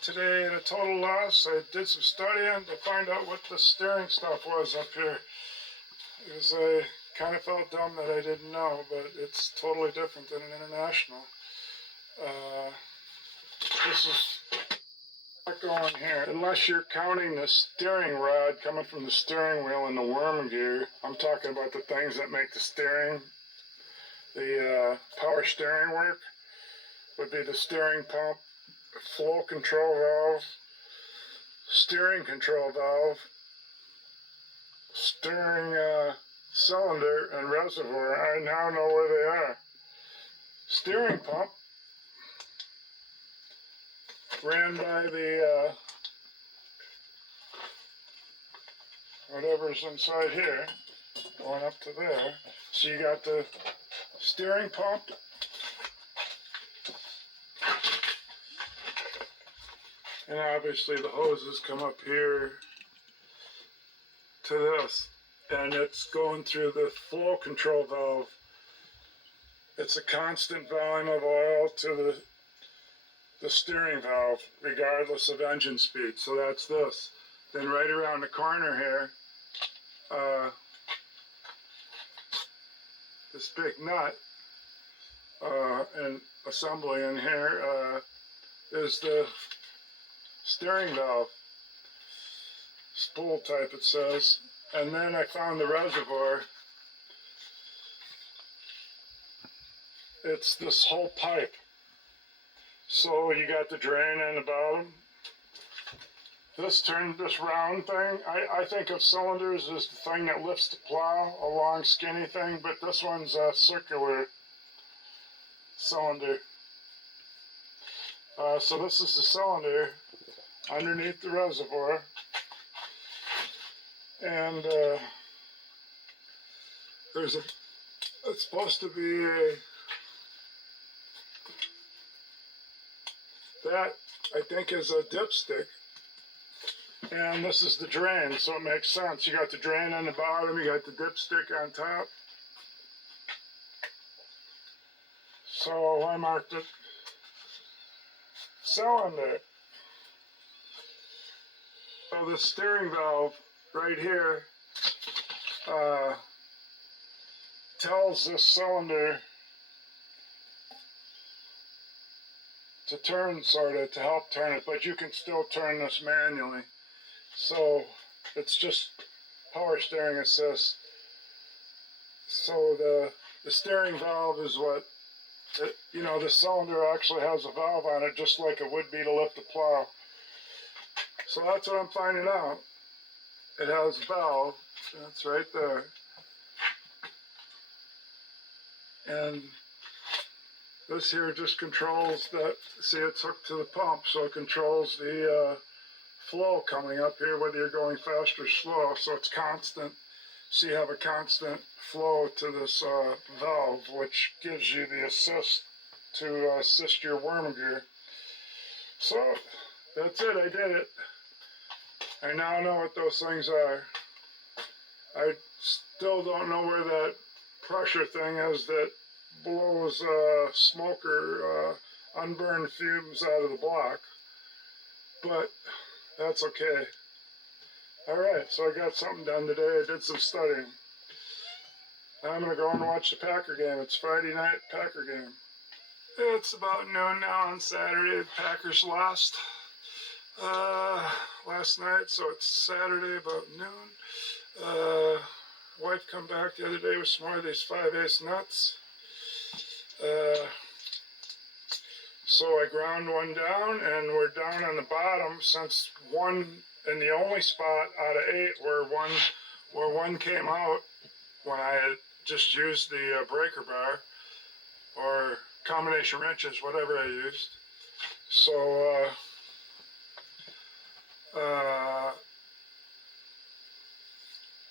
Today in a total loss, I did some studying to find out what the steering stuff was up here. Because I kind of felt dumb that I didn't know, but it's totally different than an International. This is going here. Unless you're counting the steering rod coming from the steering wheel and the worm gear, I'm talking about the things that make the steering, the power steering work, would be the steering pump, flow control valve, steering control valve, steering cylinder, and reservoir. I now know where they are. Steering pump ran by the whatever's inside here, going up to there. So you got the steering pump, and obviously the hoses come up here to this, and it's going through the flow control valve. It's a constant volume of oil to the steering valve, regardless of engine speed. So that's this. Then right around the corner here, this big nut and assembly in here is the steering valve, spool type it says. And then I found the reservoir. It's this whole pipe. So you got the drain in the bottom. This round thing, I think of cylinders as the thing that lifts the plow, a long skinny thing, but this one's a circular cylinder. So this is the cylinder underneath the reservoir. And it's supposed to be that I think is a dipstick. And this is the drain, so it makes sense. You got the drain on the bottom, you got the dipstick on top. So I marked it cylinder. So the steering valve right here tells this cylinder to turn, sort of, to help turn it, but you can still turn this manually. So it's just power steering assist. So the steering valve is what, the cylinder actually has a valve on it, just like it would be to lift a plow. So that's what I'm finding out. It has a valve, that's right there. And this here just controls that. See, it's hooked to the pump, so it controls the flow coming up here, whether you're going fast or slow. So it's constant. So you have a constant flow to this valve, which gives you the assist to assist your worm gear. So that's it. I did it. I now know what those things are. I still don't know where that pressure thing is that blows smoke or unburned fumes out of the block, but that's okay. Alright, so I got something done today. I did some studying. Now I'm going to go and watch the Packer game. It's Friday night Packer game. It's about noon now on Saturday. The Packers lost last night, so it's Saturday about noon. Wife come back the other day with some more of these 5/8 nuts. So I ground one down, and we're down on the bottom, since one in the only spot out of 8 where one came out when I had just used the breaker bar or combination wrenches, whatever I used. So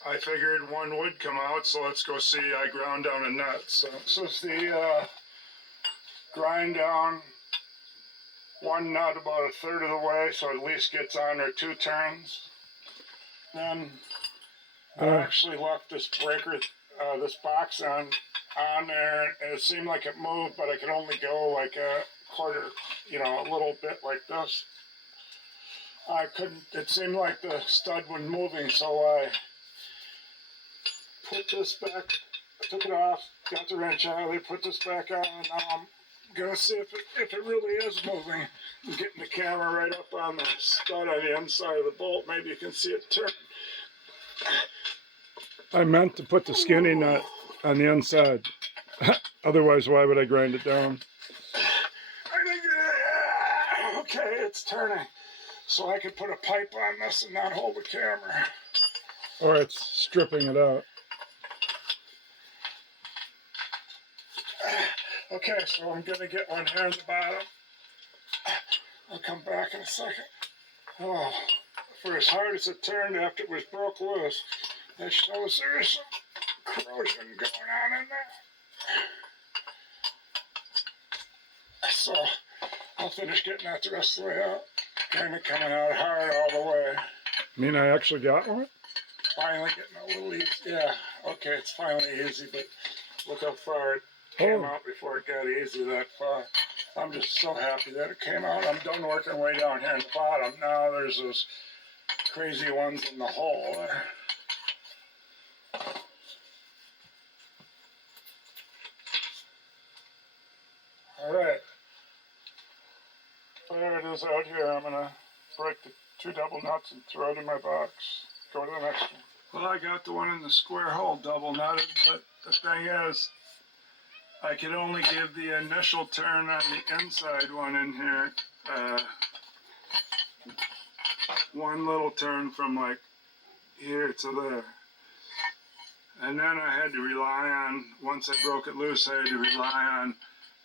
I figured one would come out, so let's go see. I ground down a nut. So this is the grind down one nut about a third of the way, so at least gets on there 2 turns. Then I actually left this breaker, this box on there, and it seemed like it moved, but I could only go like a quarter, a little bit like this. I couldn't, it seemed like the stud wasn't moving, so I put this back, took it off, got the wrench out of it, put this back on, and now I'm gonna see if it really is moving. I'm getting the camera right up on the stud on the inside of the bolt. Maybe you can see it turn. I meant to put the skinny nut on the inside. Otherwise, why would I grind it down? I think, okay, it's turning. So I could put a pipe on this and not hold the camera. Or it's stripping it out. Okay, so I'm gonna get one here at the bottom. I'll come back in a second. Oh, for as hard as it turned after it was broke loose, that shows there's some corrosion going on in there. So I'll finish getting that the rest of the way out. Kind of coming out hard all the way. You mean I actually got one? Finally getting a little easy. Yeah, okay, it's finally easy, but look how far it came out before it got easy that far. I'm just so happy that it came out. I'm done working way down here in the bottom. Now there's those crazy ones in the hole there. All right. There it is out here. I'm going to break the 2 double nuts and throw it in my box. Go to the next one. Well, I got the one in the square hole double nutted, but the thing is, I could only give the initial turn on the inside one in here. One little turn from like here to there. And then I had to rely on, once I broke it loose, I had to rely on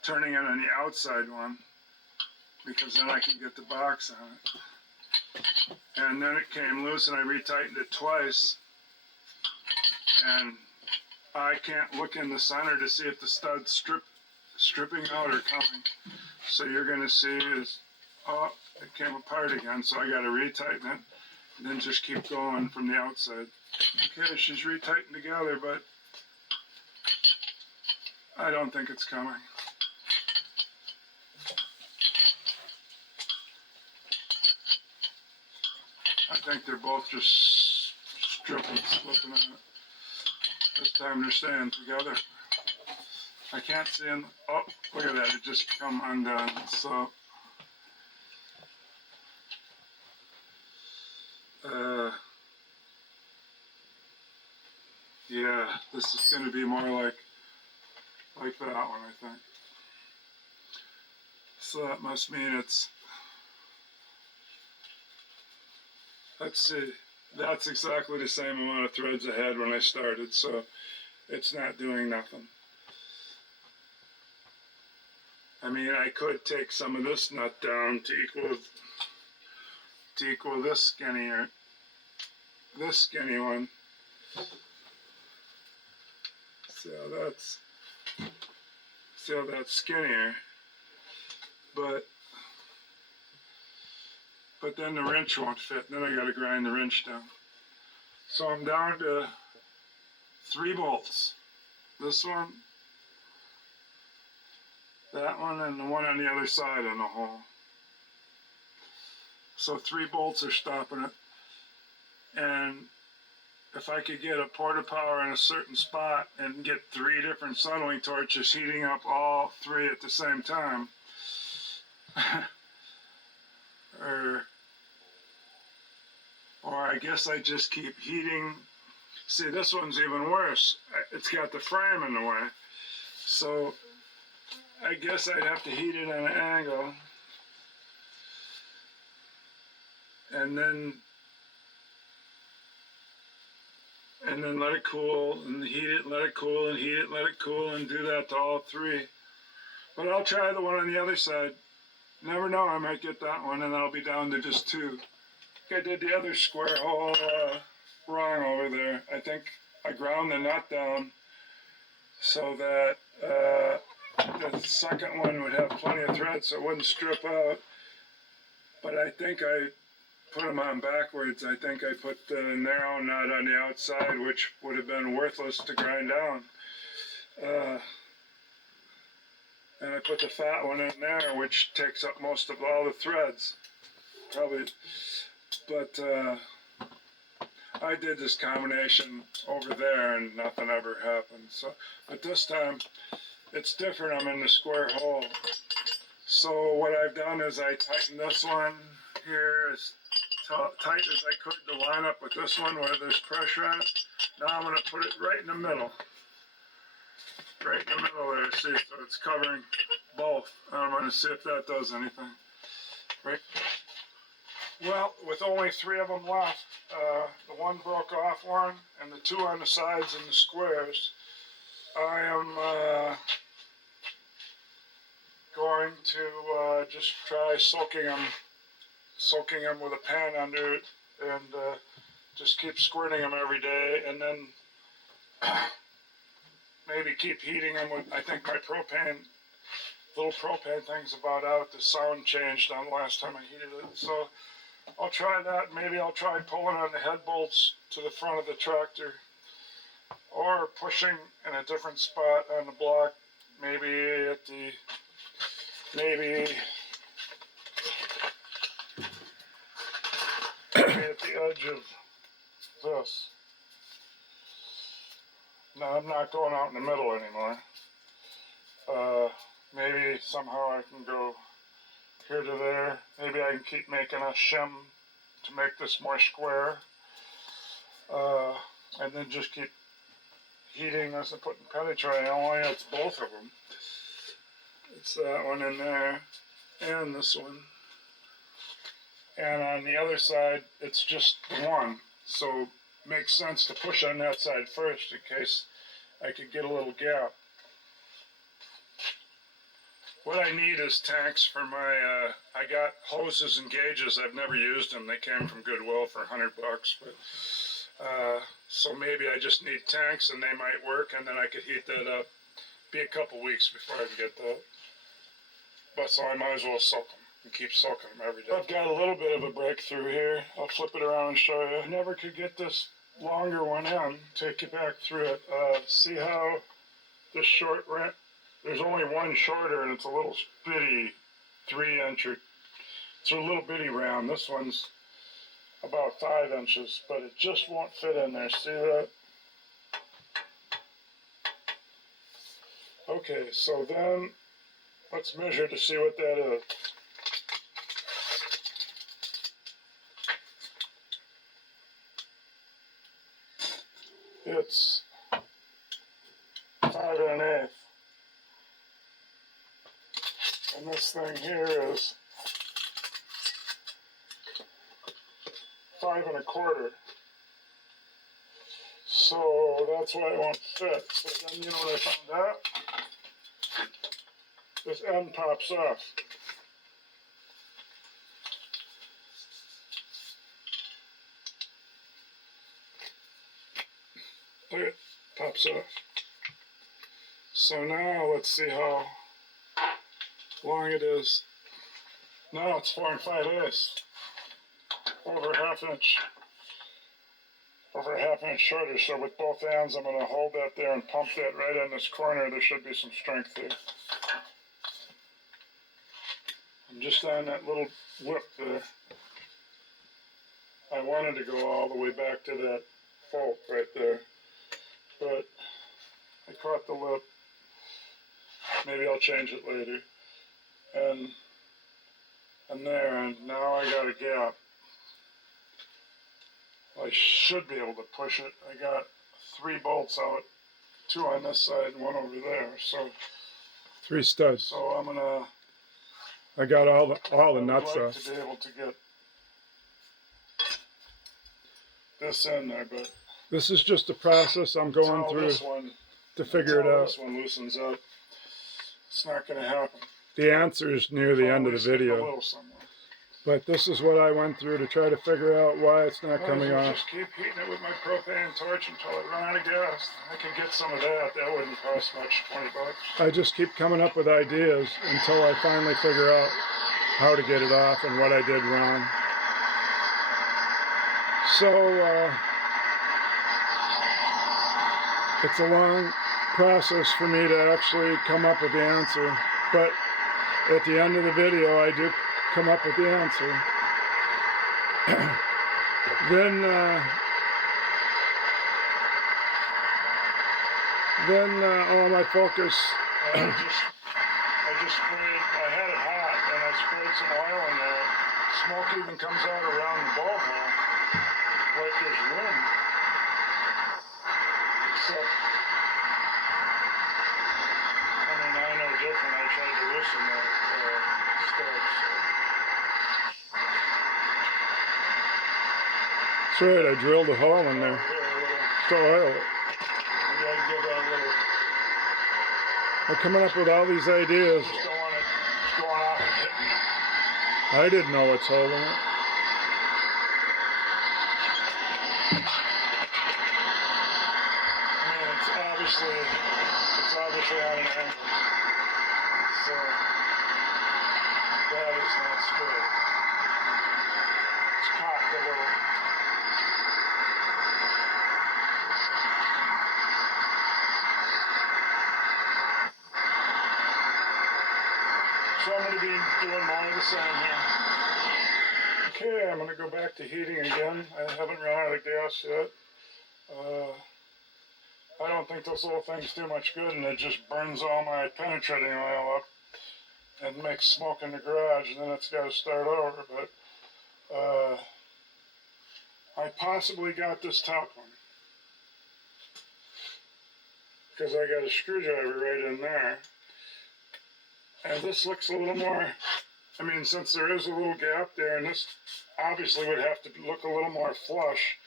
turning it on the outside one, because then I could get the box on it. And then it came loose and I retightened it twice. And I can't look in the center to see if the stud's stripping out or coming. So you're gonna see is, oh, it came apart again, so I gotta retighten it, and then just keep going from the outside. Okay, she's retightened together, but I don't think it's coming. I think they're both just stripping, slipping on it. This time they're staying together. I can't see them. Oh, look at that, it just come undone. So, yeah, this is going to be more like that one, I think. So that must mean it's, let's see, that's exactly the same amount of threads I had when I started, so it's not doing nothing. I mean, I could take some of this nut down to equal this skinny one. See how that's skinnier, but then the wrench won't fit. Then I got to grind the wrench down. So I'm down to 3 bolts. This one, that one, and the one on the other side in the hole. So 3 bolts are stopping it. And if I could get a porta power in a certain spot and get 3 different settling torches heating up all 3 at the same time, or I guess I just keep heating. See, this one's even worse. It's got the frame in the way. So I guess I'd have to heat it at an angle. And then let it cool, and heat it, let it cool, and heat it, let it cool, and do that to all 3. But I'll try the one on the other side. Never know, I might get that one, and I'll be down to just 2. I did the other square hole wrong over there. I think I ground the nut down so that the second one would have plenty of thread so it wouldn't strip out. But I think I put them on backwards. I think I put the narrow nut on the outside, which would have been worthless to grind down. And I put the fat one in there, which takes up most of all the threads. probably, but I did this combination over there and nothing ever happened. So, but this time it's different. I'm in the square hole. So what I've done is I tightened this one here as tight as I could to line up with this one where there's pressure on it. Now I'm going to put it right in the middle. Right in the middle there, see, so it's covering both. I'm going to see if that does anything. Right. Well, with only 3 of them left, the one broke off one, and the 2 on the sides and the squares, I am going to just try soaking them with a pan under it, and just keep squirting them every day, and then maybe keep heating them with, I think my little propane thing's about out. The sound changed on the last time I heated it, so I'll try that. Maybe I'll try pulling on the head bolts to the front of the tractor, or pushing in a different spot on the block, maybe at the edge of this. No, I'm not going out in the middle anymore. Maybe somehow I can go here to there. Maybe I can keep making a shim to make this more square. And then just keep heating this and putting penetrating. Only it's both of them. It's that one in there and this one. And on the other side, it's just one. So it makes sense to push on that side first in case I could get a little gap. What I need is tanks for my, I got hoses and gauges. I've never used them. They came from Goodwill for $100, but so maybe I just need tanks and they might work, and then I could heat that up. Be a couple weeks before I can get that. But so I might as well soak them and keep soaking them every day. I've got a little bit of a breakthrough here. I'll flip it around and show you. I never could get this longer one in. Take you back through it. See how this short rent? There's only one shorter, and it's a little bitty 3-inch. It's a little bitty round. This one's about 5 inches, but it just won't fit in there. See that? Okay, so then let's measure to see what that is. It's 5 1/8. And this thing here is 5 1/4. So that's why it won't fit. So then you know what I found out? This end pops off. Look, it pops off. So now let's see how long it is. Now it's 4 5/8. Over a half inch shorter. So with both hands, I'm going to hold that there and pump that right in this corner. There should be some strength here. I'm just on that little whip there. I wanted to go all the way back to that fault right there, but I caught the lip. Maybe I'll change it later. And there, and now I got a gap. I should be able to push it. I got 3 bolts out, 2 on this side and 1 over there. So 3 studs. So I got all the nuts off. To be able to get this in there, but this is just a process I'm going through to figure it out. This one loosens up. It's not going to happen. The answer is near the end of the video. But this is what I went through to try to figure out why it's not coming off. Just keep heating it with my propane torch until it ran out of gas. I could get some of that. That wouldn't cost much, $20. I just keep coming up with ideas until I finally figure out how to get it off and what I did wrong. So it's a long process for me to actually come up with the answer. But at the end of the video, I do come up with the answer. then all my focus. I just sprayed. I had it hot, and I sprayed some oil in there. Smoke even comes out around the borehole, like there's room. Except, I mean, I know different. I tried to loosen the studs. That's right, I drilled a hole in there. So oil. Maybe I can give that a little. We're coming up with all these ideas. Just don't want it going off and hitting me. I didn't know what's holding it. I mean, it's obviously on an angle. So that is not straight. It's cocked a little. So I'm going to be doing more of the same here. Okay, I'm going to go back to heating again. I haven't run out of gas yet. I don't think this little thing's too much good, and it just burns all my penetrating oil up and makes smoke in the garage, and then it's got to start over. But I possibly got this top one because I got a screwdriver right in there. And this looks a little more, I mean, since there is a little gap there, and this obviously would have to look a little more flush.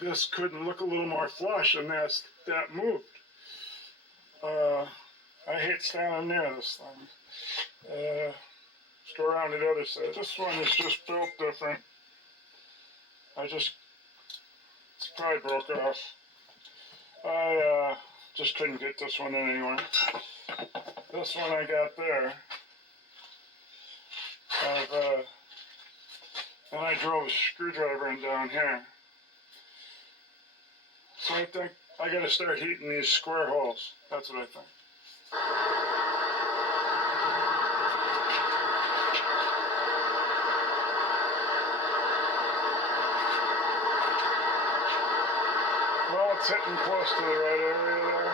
This couldn't look a little more flush, and that moved. I hate standing near this thing. Let's go around to the other side. This one is just built different. It's probably broke off. I just couldn't get this one in anywhere. This one I got there. And I drove a screwdriver in down here. So I think I gotta start heating these square holes. That's what I think. Well, it's hitting close to the right area there.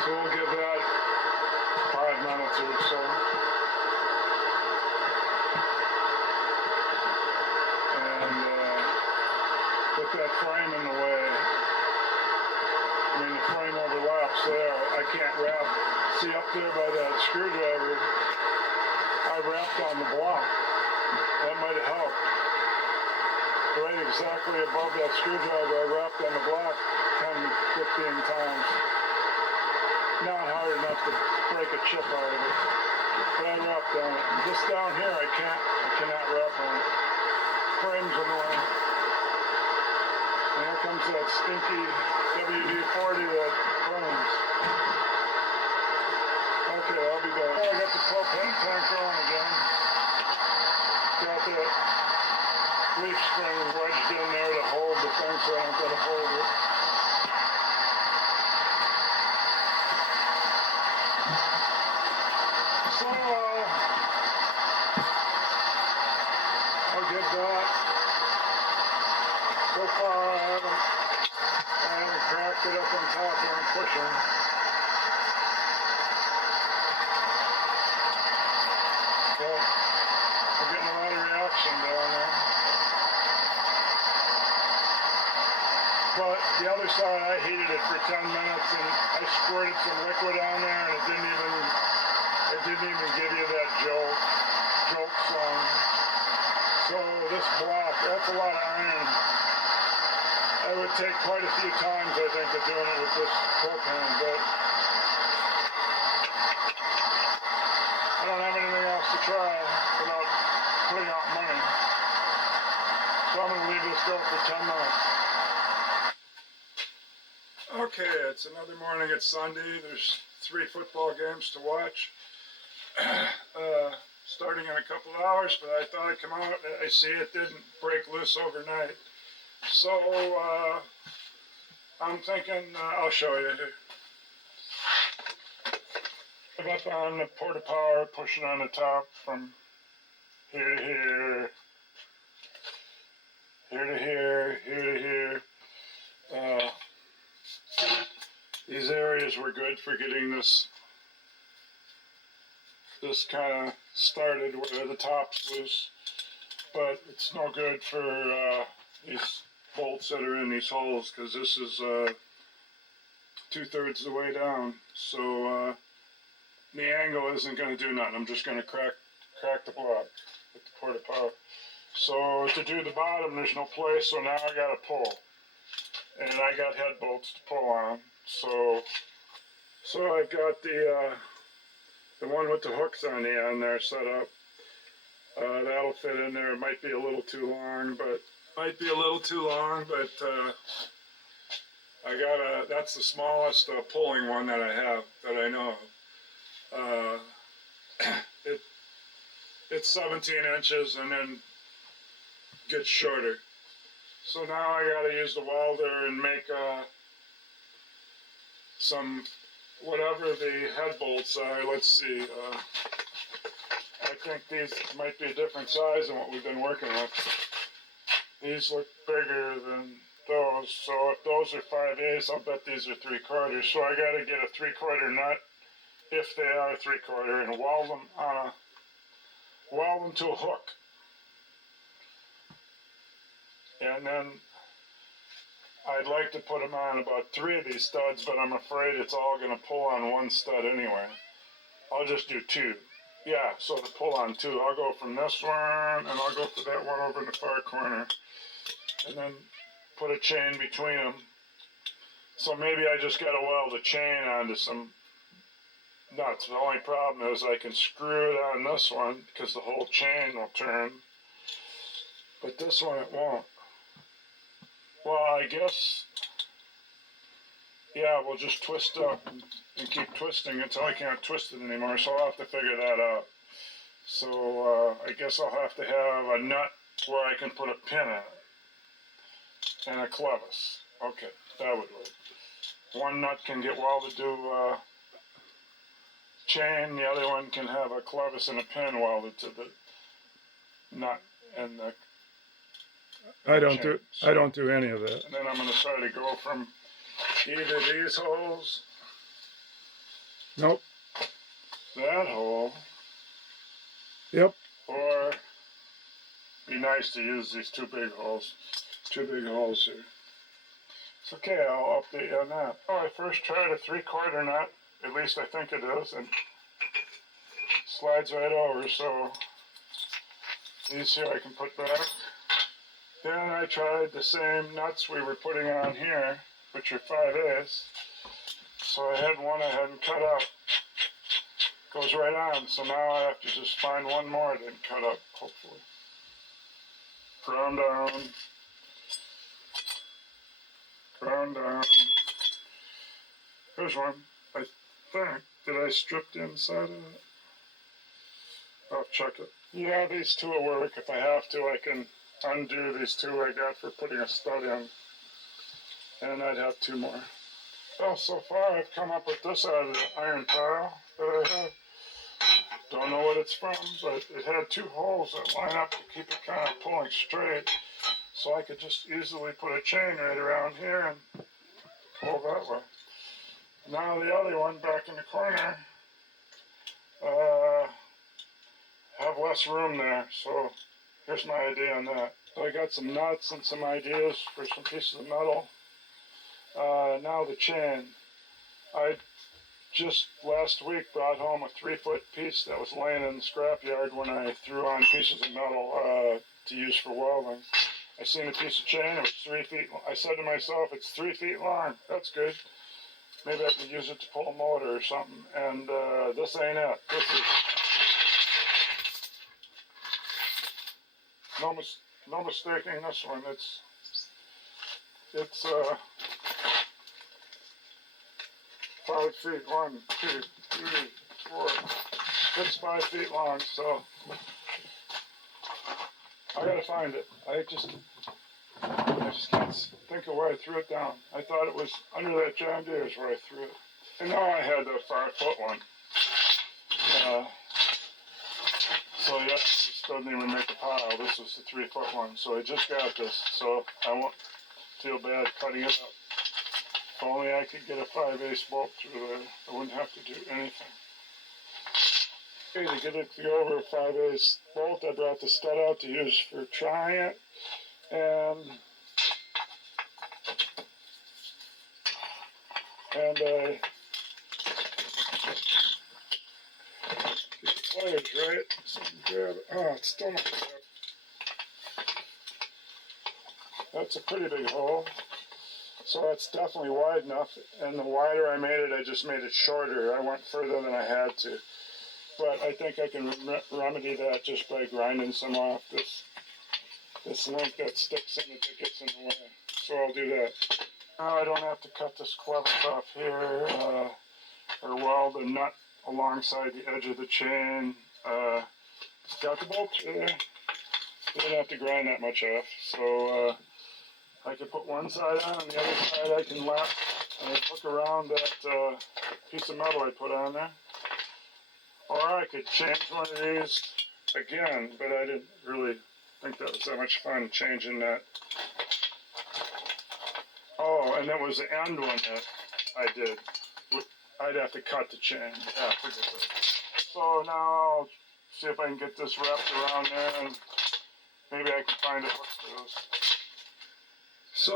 So we'll give that 5 minutes or so. And put that frame in the way. I mean, the frame overlaps there. I can't wrap. See up there by that screwdriver, I wrapped on the block. That might have helped. Right exactly above that screwdriver, I wrapped on the block 10, 15 times. Not hard enough to break a chip out of it, but I wrapped on it. Just down here, I cannot wrap on it. Frame's in the way. And here comes that stinky WD-40 that burns. Okay, I'll be back. I got the propane tank on again. Got that leaf spring wedged in there to hold the thing so I don't got to hold it. So, I'll give that. So far, I haven't cracked it up on top where I'm pushing. But I'm getting a lot of reaction down there. But the other side, I heated it for 10 minutes, and I squirted some liquid on there, and it didn't even give you that jolt sound. So this block, that's a lot of iron. It would take quite a few times, I think, of doing it with this propane, but I don't have anything else to try without putting out money. So I'm going to leave this go for 10 minutes. Okay, it's another morning. It's Sunday. There's 3 football games to watch. starting in a couple hours, but I thought I'd come out. I see it didn't break loose overnight. So I'm thinking I'll show you here. I'm up on the porta power, pushing on the top from here to here, here to here, here to here. These areas were good for getting this kind of started where the top's loose, but it's no good for these bolts that are in these holes, because this is 2/3 the way down. So the angle isn't going to do nothing. I'm just going to crack the block with the porta power. So to do the bottom, there's no place, so now I got to pull, and I got head bolts to pull on. So I've got the one with the hooks on the end there set up. That'll fit in there. It might be a little too long, but that's the smallest pulling one that I have, that I know of. It's 17 inches and then gets shorter. So now I gotta use the welder and make some, whatever the head bolts are. Let's see. I think these might be a different size than what we've been working with. These look bigger than those, so if those are 5/8, I'll bet these are 3/4. So I got to get a 3/4 nut, if they are 3/4, and weld them to a hook. And then I'd like to put them on about 3 of these studs, but I'm afraid it's all going to pull on one stud anyway. I'll just do 2. Yeah, so to pull on 2, I'll go from this one, and I'll go for that one over in the far corner, and then put a chain between them. So maybe I just got to weld a chain onto some nuts. The only problem is I can screw it on this one, because the whole chain will turn, but this one it won't. Well, I guess, yeah, we'll just twist up and keep twisting until I can't twist it anymore, so I'll have to figure that out. So I guess I'll have to have a nut where I can put a pin in it, and a clevis. Okay, that would work. One nut can get welded to chain, the other one can have a clevis and a pin welded to the nut and the I don't do any of that. And then I'm going to try to go from either these holes, nope, that hole, yep, or be nice to use these 2 big holes, 2 big holes here. It's okay, I'll update you on that. Oh, I first tried a 3/4 nut, at least I think it is, and slides right over, so these here I can put back. Then I tried the same nuts we were putting on here, which are 5/8. So I had one I hadn't cut up. Goes right on, so now I have to just find one more to cut up, hopefully. Ground down. Ground down. Here's one, I think. Did I strip the inside of it? I'll check it. Yeah, these 2 will work. If I have to, I can undo these 2 I got for putting a stud in, and I'd have 2 more. Well, so far I've come up with this out of the iron tile that I have. Don't know what it's from, but it had 2 holes that line up to keep it kind of pulling straight, so I could just easily put a chain right around here and pull that way. Now the other one back in the corner, have less room there, so here's my idea on that. So I got some nuts and some ideas for some pieces of metal. Now the chain. I just last week brought home a 3-foot piece that was laying in the scrapyard when I threw on pieces of metal to use for welding. I seen a piece of chain, it was 3 feet long. I said to myself, it's 3 feet long, that's good. Maybe I could use it to pull a motor or something, and this ain't it. This is no mistaking this one. It's 5 feet, 1, 2, 3, 4, It's 5 feet long, so I gotta find it. I just can't think of where I threw it down. I thought it was under that John Deere is where I threw it. And now I had the 5-foot one. So yeah, this doesn't even make a pile. This is the 3-foot one. So I just got this, so I won't feel bad cutting it up. If only I could get a 5/8 bolt through there, I wouldn't have to do anything. Okay, to get it to go over a 5/8 bolt, I brought the stud out to use for trying it. And I get the pliers right, so I can grab it. Oh, it's still not good. That's a pretty big hole. So that's definitely wide enough. And the wider I made it, I just made it shorter. I went further than I had to. But I think I can remedy that just by grinding some off this link that sticks in it that gets in the way. So I'll do that. Now I don't have to cut this clevis off here or weld the nut alongside the edge of the chain. Got the bolt through there. Didn't have to grind that much off. So I can put one side on and the other side I can lap and hook around that piece of metal I put on there. Or I could change one of these again, but I didn't really think that was that much fun changing that. Oh, and that was the end one that I did. I'd have to cut the chain. Yeah, forget that. So now I'll see if I can get this wrapped around there and maybe I can find a hook for this. So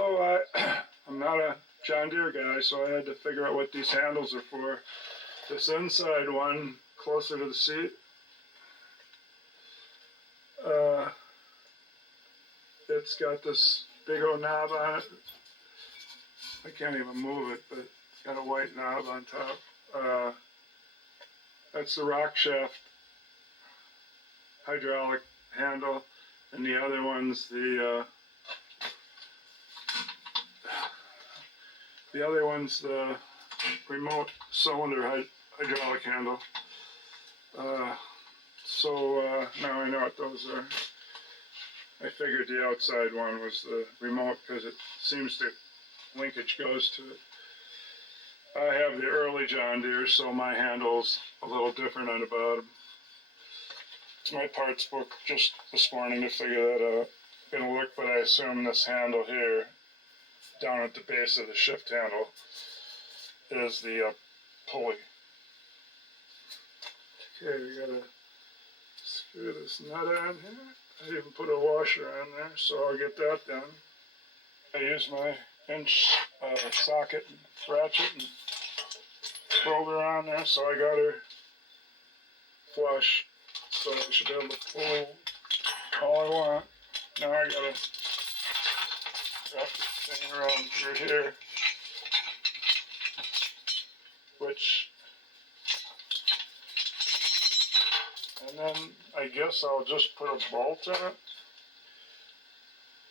I'm not a John Deere guy, so I had to figure out what these handles are for. This inside one, closer to the seat, it's got this big old knob on it. I can't even move it, but it's got a white knob on top. That's the rock shaft hydraulic handle, and the other one's the remote cylinder hydraulic handle. So now I know what those are. I figured the outside one was the remote because it seems the linkage goes to it. I have the early John Deere, so my handle's a little different on the bottom. It's my parts book just this morning to figure that out. I'm gonna look, but I assume this handle here, down at the base of the shift handle, is the pulley. Okay, we gotta screw this nut on here. I even put a washer on there, so I'll get that done. I use my inch socket and ratchet and rolled her on there, so I got her flush. So I should be able to pull all I want. Now I gotta wrap this thing around through here, which, and then I guess I'll just put a bolt in it.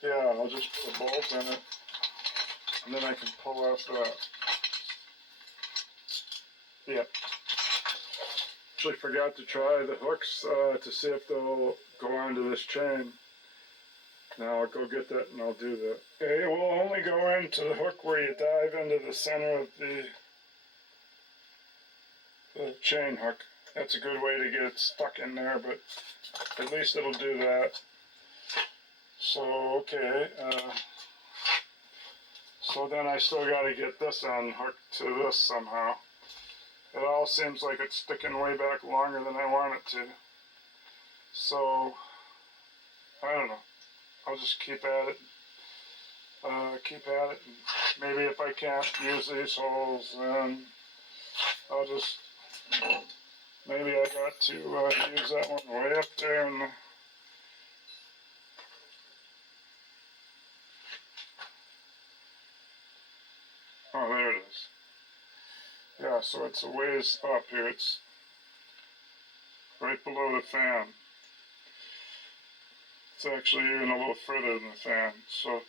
Yeah, I'll just put a bolt in it, and then I can pull off that. Yep. Actually forgot to try the hooks to see if they'll go onto this chain. Now I'll go get that and I'll do that. Okay, it will only go into the hook where you dive into the center of the chain hook. That's a good way to get it stuck in there, but at least it'll do that. So, okay. So then I still got to get this unhooked to this somehow. It all seems like it's sticking way back longer than I want it to. So, I don't know. I'll just keep at it. And maybe if I can't use these holes, then I'll just, maybe I got to use that one way up there in the, oh, there it is. Yeah, so it's a ways up here. It's right below the fan. It's actually even a little further than the fan. So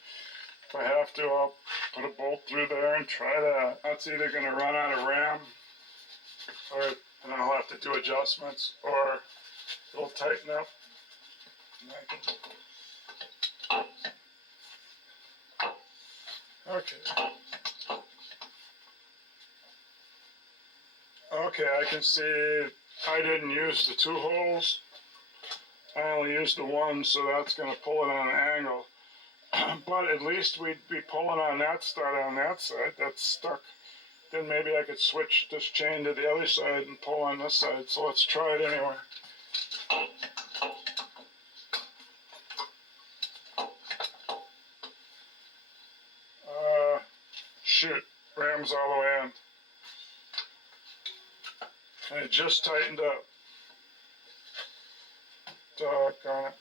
if I have to, I'll put a bolt through there and try that. That's either going to run out of ram or and I'll have to do adjustments or it'll tighten up. Okay. Okay, I can see I didn't use the 2 holes. I only used the 1, so that's going to pull it on an angle. But at least we'd be pulling on that stud on that side. That's stuck. Then maybe I could switch this chain to the other side and pull on this side. So let's try it anyway. Shoot, ram's all the way in. And it just tightened up. Doggone it.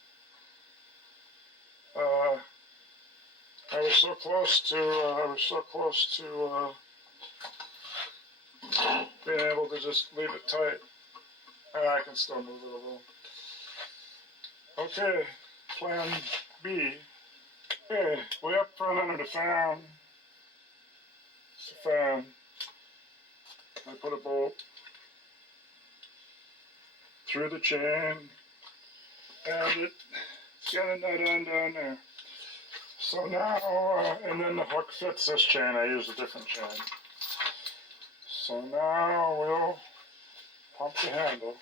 I was so close to being able to just leave it tight. I can still move it a little. Okay, plan B. Okay, way up front under the fan. It's the fan. I put a bolt through the chain, and it's got a nut on down there. So now, and then the hook fits this chain. I use a different chain. So now we'll pump the handle.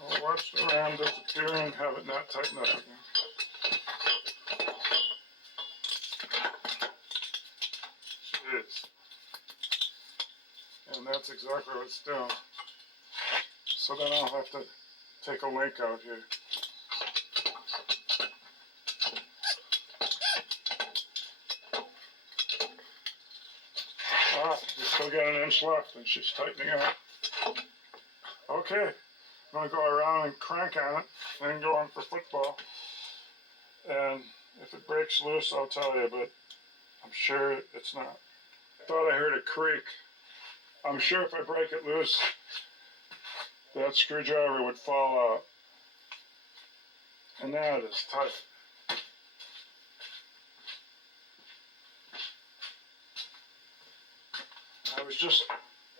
We'll watch the ram disappear and have it not tighten up again. Jeez. And that's exactly what it's doing. So then I'll have to take a link out here. We still got an inch left and she's tightening up. Okay, I'm going to go around and crank on it and go on for football. And if it breaks loose, I'll tell you, but I'm sure it's not. I thought I heard a creak. I'm sure if I break it loose, that screwdriver would fall out. And now it is tight. I was just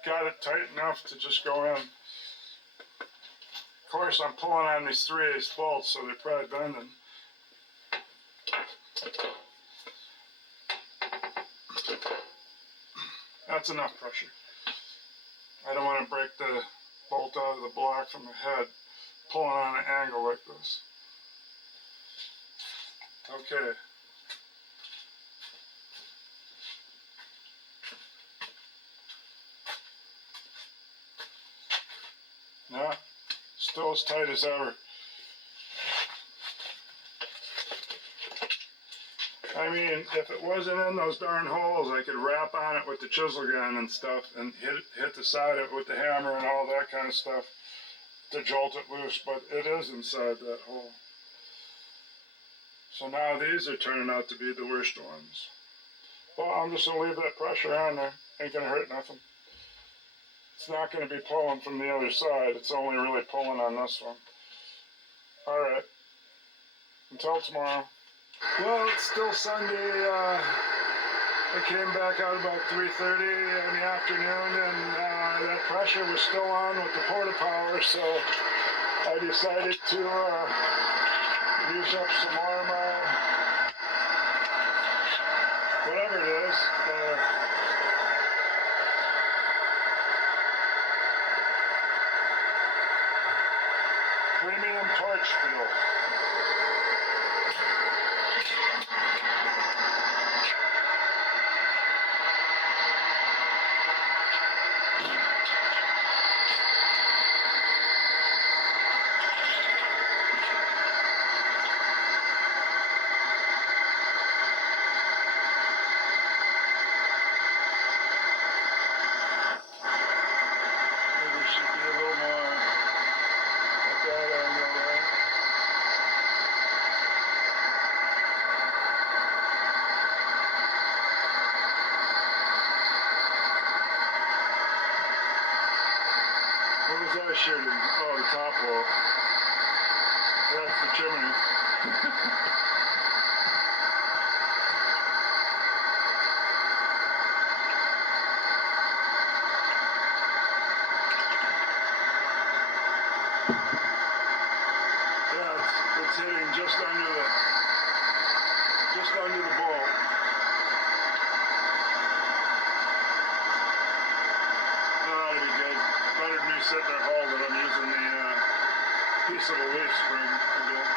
got it tight enough to just go in. Of course, I'm pulling on these 3/8 bolts, so they're probably bending. That's enough pressure. I don't want to break the bolt out of the block from the head, pulling on an angle like this. Okay. No, still as tight as ever. I mean, if it wasn't in those darn holes, I could rap on it with the chisel gun and stuff and hit the side of it with the hammer and all that kind of stuff to jolt it loose, but it is inside that hole. So now these are turning out to be the worst ones. Well, I'm just going to leave that pressure on there. Ain't going to hurt nothing. It's not going to be pulling from the other side. It's only really pulling on this one. All right. Until tomorrow. Well, it's still Sunday. I came back out about 3:30 in the afternoon, and that pressure was still on with the porta power, so I decided to use up some more of my, whatever it is, premium torch fuel. What was I shooting? Oh, the top hole. That's the chimney. just under the bolt. That ought to be good. Better than me sitting there holding. I'm using the piece of a leaf spring again.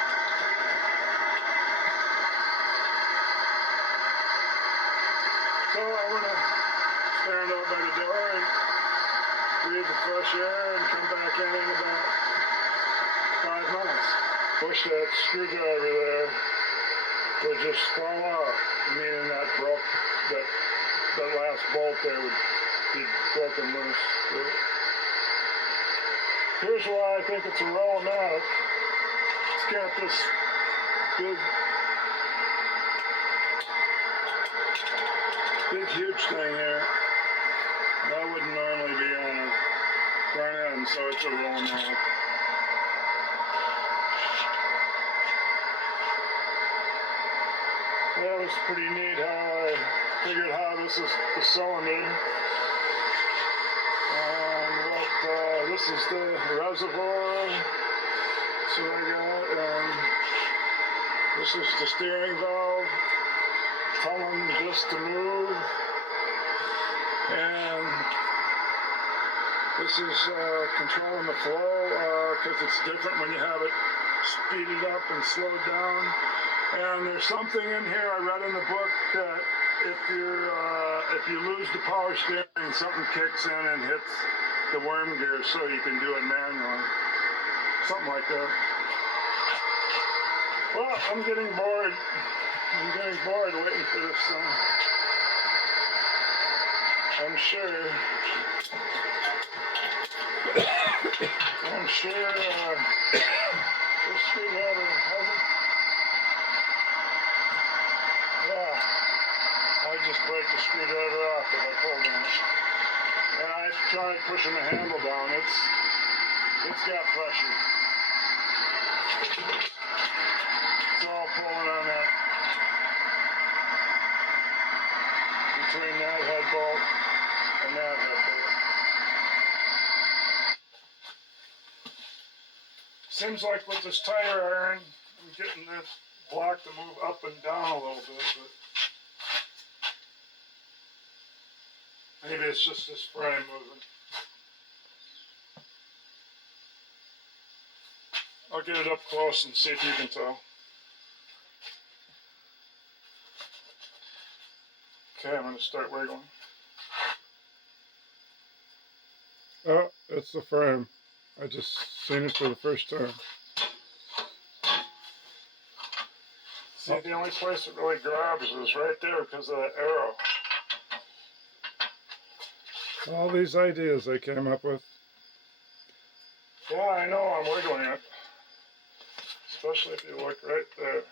So I'm gonna stand out by the door and breathe the fresh air and come back in about 5 minutes. Wish that screwdriver there would just fall out, meaning that last bolt there would be broken loose. But here's why I think it's a Rollomatic. It's got this big huge thing here. That wouldn't normally be on a front end, so it's a Rollomatic. That was pretty neat how I figured how this is the cylinder. This is the reservoir. So I got, this is the steering valve, telling this to move. And this is controlling the flow, because it's different when you have it speeded up and slowed down. And there's something in here I read in the book that if you lose the power steering, something kicks in and hits the worm gear so you can do it manually. Something like that. Well, I'm getting bored. I'm getting bored waiting for this thing. I'm sure this screwdriver hasn't. Yeah, I just break the screwdriver off if I pull on it. And I tried pushing the handle down. It's got pressure. It's all pulling on that between that head bolt and that head bolt. Seems like with this tire iron, I'm getting this block to move up and down a little bit, but maybe it's just this frame moving. I'll get it up close and see if you can tell. Okay, I'm going to start wiggling. Oh, it's the frame. I just seen it for the first time. See, the only place it really grabs is right there because of that arrow. All these ideas I came up with. Yeah, I know I'm wiggling it. Especially if you look right there.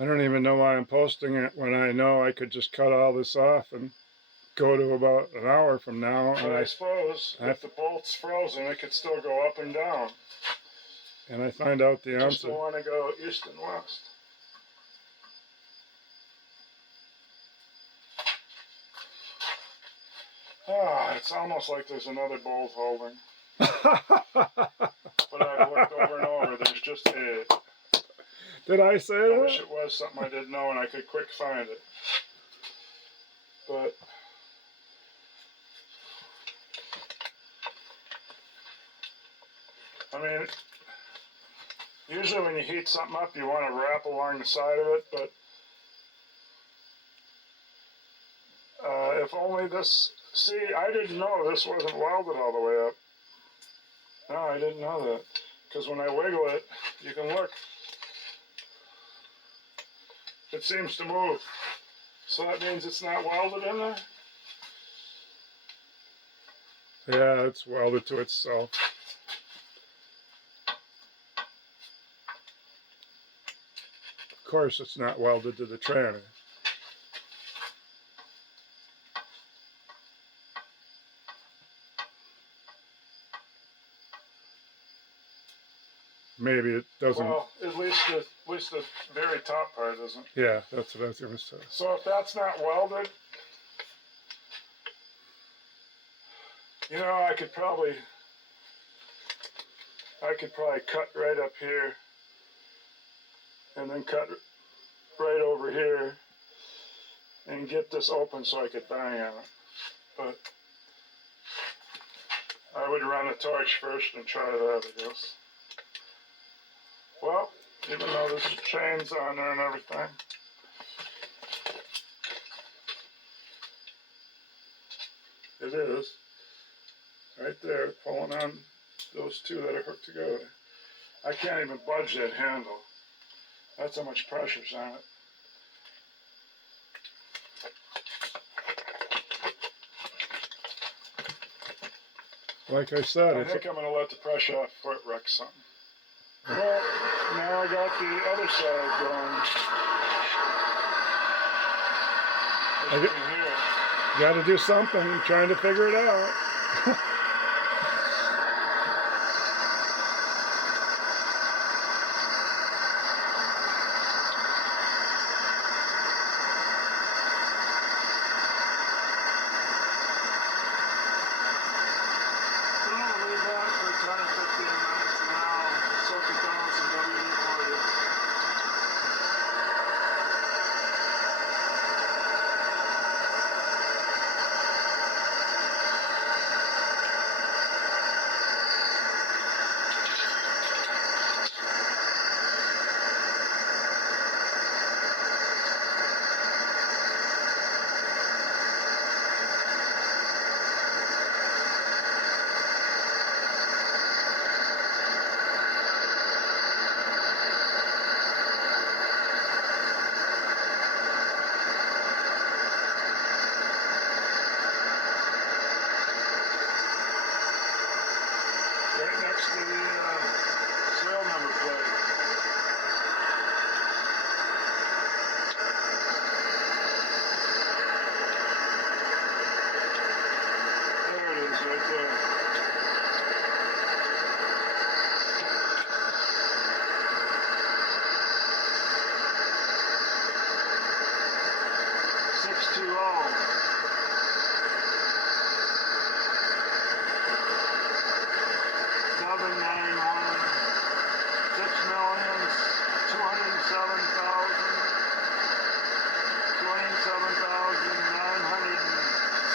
I don't even know why I'm posting it when I know I could just cut all this off and go to about an hour from now. And I suppose if the bolt's frozen, it could still go up and down. And I find out the answer. Just don't want to go east and west. Ah, it's almost like there's another bolt holding. But I've looked over and over. There's just a... Did I say that? I wish it was something I didn't know and I could quick find it. But... I mean, usually when you heat something up, you want to wrap along the side of it, but if only this... See, I didn't know this wasn't welded all the way up. No, I didn't know that. Because when I wiggle it, you can look. It seems to move. So that means it's not welded in there? Yeah, it's welded to itself. Of course, it's not welded to the tranny. Maybe it doesn't. Well, at least the very top part isn't. Yeah, that's what I was going to say. So if that's not welded, you know, I could probably I could probably cut right up here and then cut right over here and get this open so I could bang on it. But I would run a torch first and try that, I guess. Well, even though there's chains on there and everything, it is right there pulling on those two that are hooked together. I can't even budge that handle. That's how much pressure's on it. Like I said, I think I'm going to let the pressure off before it wrecks something. Well, now I got the other side going. Got to do something. I'm trying to figure it out.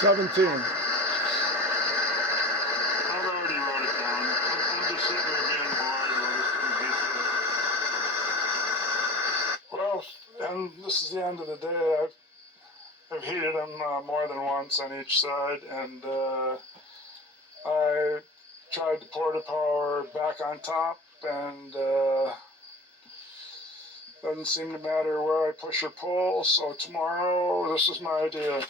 $17,000. I've already wrote it down. I'm just sitting there being bored. Well, and this is the end of the day. I've heated them more than once on each side, and I tried to pour the power back on top, and doesn't seem to matter where I push or pull. So tomorrow, this is my idea.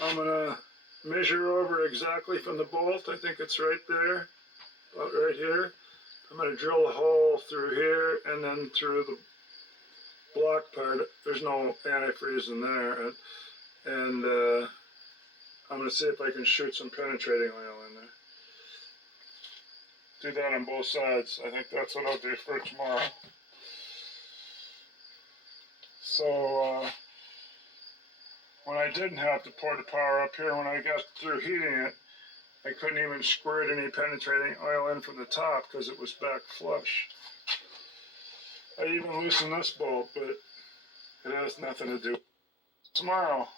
I'm gonna measure over exactly from the bolt. I think it's right there, about right here. I'm gonna drill a hole through here and then through the block part. There's no antifreeze in there, and I'm gonna see if I can shoot some penetrating oil in there. Do that on both sides. I think that's what I'll do for tomorrow. So when I didn't have to pour the power up here, when I got through heating it, I couldn't even squirt any penetrating oil in from the top because it was back flush. I even loosened this bolt, but it has nothing to do. Tomorrow.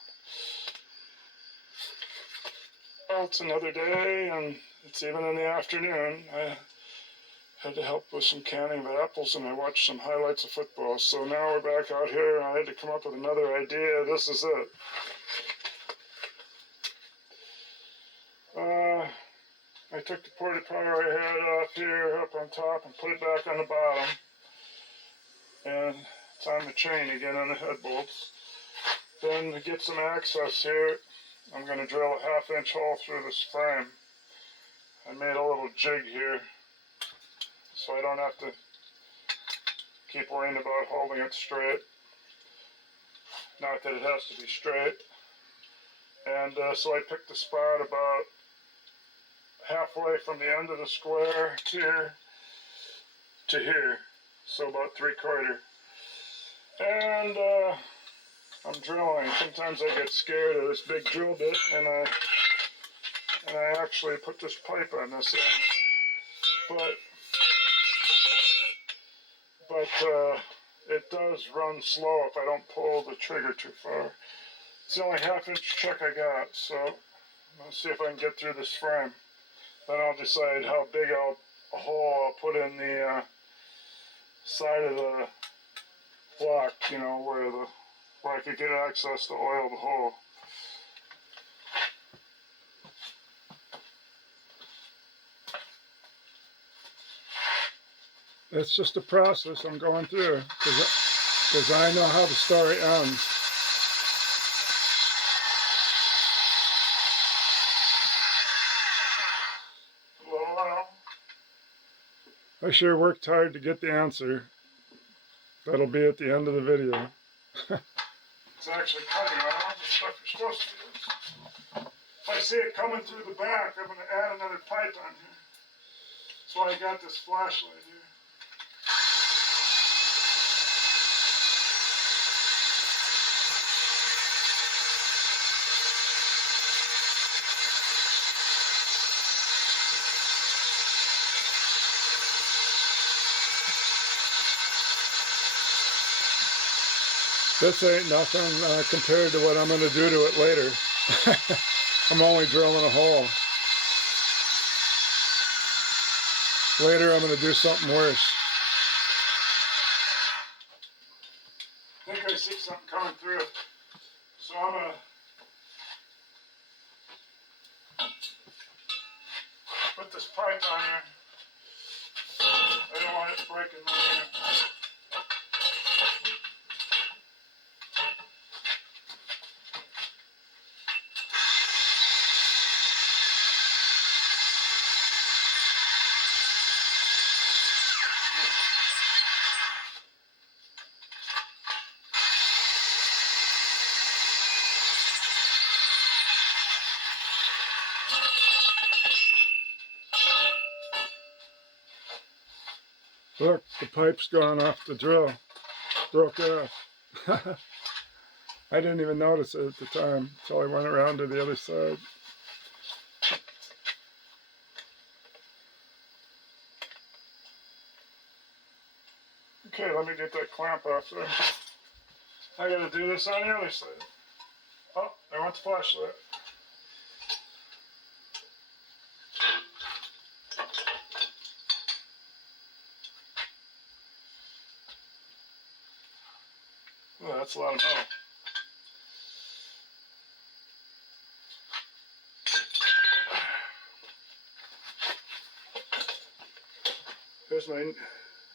Well, it's another day, and it's even in the afternoon. I had to help with some canning of apples, and I watched some highlights of football. So now we're back out here, and I had to come up with another idea. This is it. I took the porta power I had off here, up on top, and put it back on the bottom. And it's on the chain again on the head bolts. Then to get some access here, I'm going to drill a 1/2-inch hole through this frame. I made a little jig here, so I don't have to keep worrying about holding it straight. Not that it has to be straight. And so I picked a spot about halfway from the end of the square here to here, so about 3/4. And I'm drilling. Sometimes I get scared of this big drill bit, and I and I actually put this pipe on this end. But it does run slow if I don't pull the trigger too far. It's the only half-inch chuck I got, so let's see if I can get through this frame. Then I'll decide how big a hole I'll put in the side of the block, you know, where I could get access to oil the hole. It's just a process I'm going through because I know how the story ends. I sure worked hard to get the answer. That'll be at the end of the video. It's actually cutting on all the stuff you're supposed to do. If I see it coming through the back, I'm going to add another pipe on here. That's why I got this flashlight here. This ain't nothing compared to what I'm going to do to it later. I'm only drilling a hole. Later I'm going to do something worse. I think I see something coming through. So I'm going to put this pipe on here. I don't want it breaking my hand. Look, the pipe's gone off the drill. Broke off. I didn't even notice it at the time until I went around to the other side. Okay, let me get that clamp off there. I gotta do this on the other side. Oh, there went the flashlight. Oh, that's a lot of metal.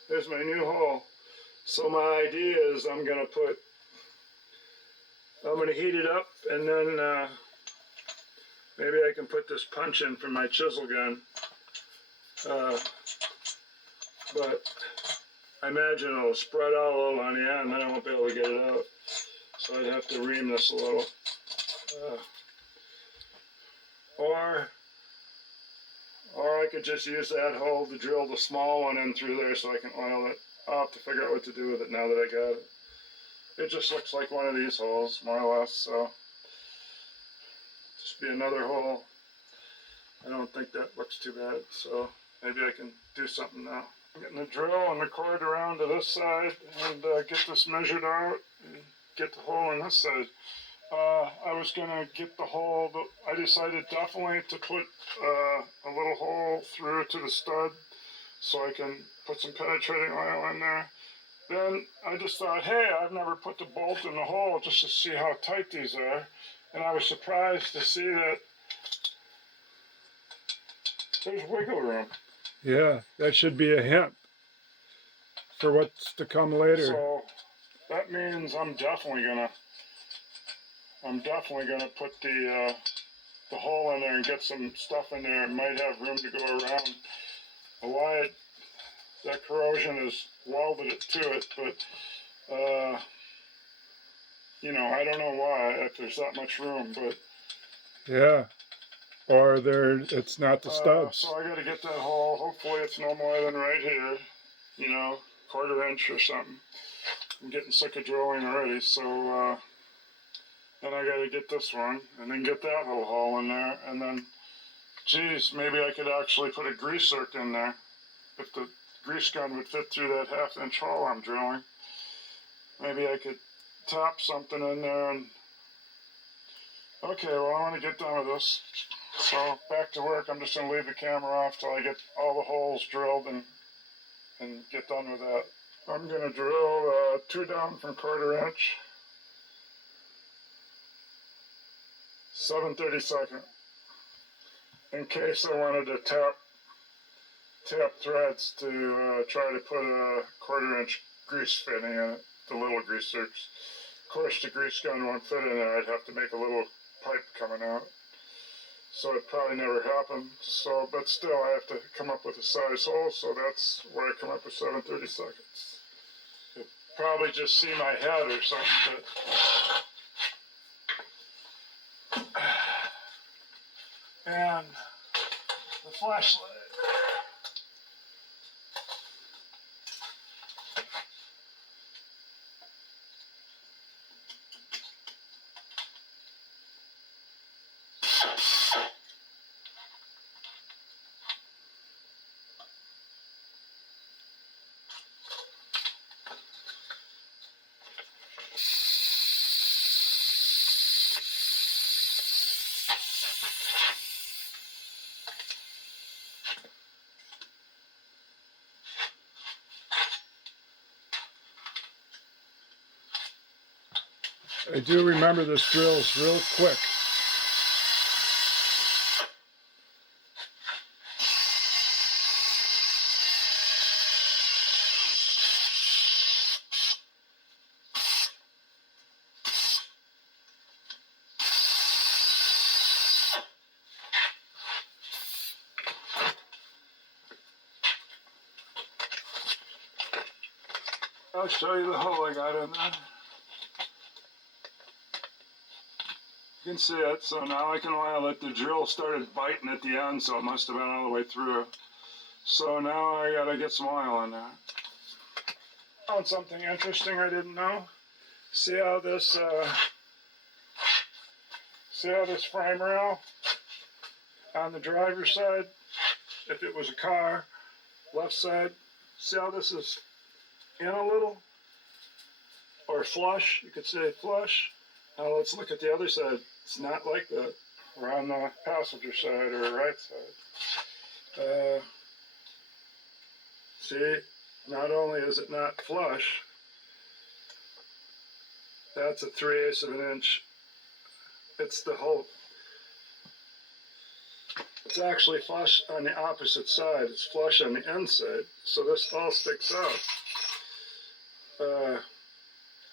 There's my new hole. So my idea is I'm gonna heat it up, and then maybe I can put this punch in for my chisel gun. But I imagine it'll spread all on the end, then I won't be able to get it out. So I'd have to ream this a little. Or I could just use that hole to drill the small one in through there so I can oil it. I'll have to figure out what to do with it now that I got it. It just looks like one of these holes, more or less, so just be another hole. I don't think that looks too bad, so maybe I can do something now. I'm getting the drill and the cord around to this side and get this measured out and get the hole on this side. I was going to get the hole, but I decided definitely to put a little hole through to the stud so I can put some penetrating oil in there. Then I just thought, hey, I've never put the bolt in the hole just to see how tight these are. And I was surprised to see that there's wiggle room. Yeah, that should be a hint for what's to come later. So that means I'm definitely gonna put the hole in there and get some stuff in there. It might have room to go around. Why that corrosion has welded it to it, but you know, I don't know why if there's that much room, but yeah, or it's not the studs. So I got to get that hole. Hopefully it's no more than right here, you know, 1/4 inch or something. I'm getting sick of drilling already, so then I got to get this one and then get that little hole in there, and then geez, maybe I could actually put a grease zerk in there. If the grease gun would fit through that 1/2-inch hole I'm drilling. Maybe I could tap something in there and... Okay, well, I want to get done with this. So, back to work. I'm just going to leave the camera off till I get all the holes drilled and get done with that. I'm going to drill 2 down from 1/4 inch. 7/32. In case I wanted to tap threads to try to put a 1/4 inch grease fitting in it, the little grease zerks. Of course, the grease gun won't fit in there. I'd have to make a little pipe coming out. So it probably never happened. So, but still, I have to come up with a size hole. So that's where I come up with 7/32. You'll probably just see my head or something, but and the flashlight. I do remember this drill is real quick. I'll show you the hole I got in there. You can see it, so now I can oil it. The drill started biting at the end, so it must have been all the way through. So now I gotta get some oil in there. Found something interesting I didn't know. See how this frame rail on the driver's side, if it was a car, left side, see how this is in a little? Or flush, you could say flush. Now let's look at the other side. It's not like that. We're on the passenger side or right side. See, not only is it not flush, that's a 3/8 of an inch. It's the whole. It's actually flush on the opposite side. It's flush on the inside. So this all sticks out.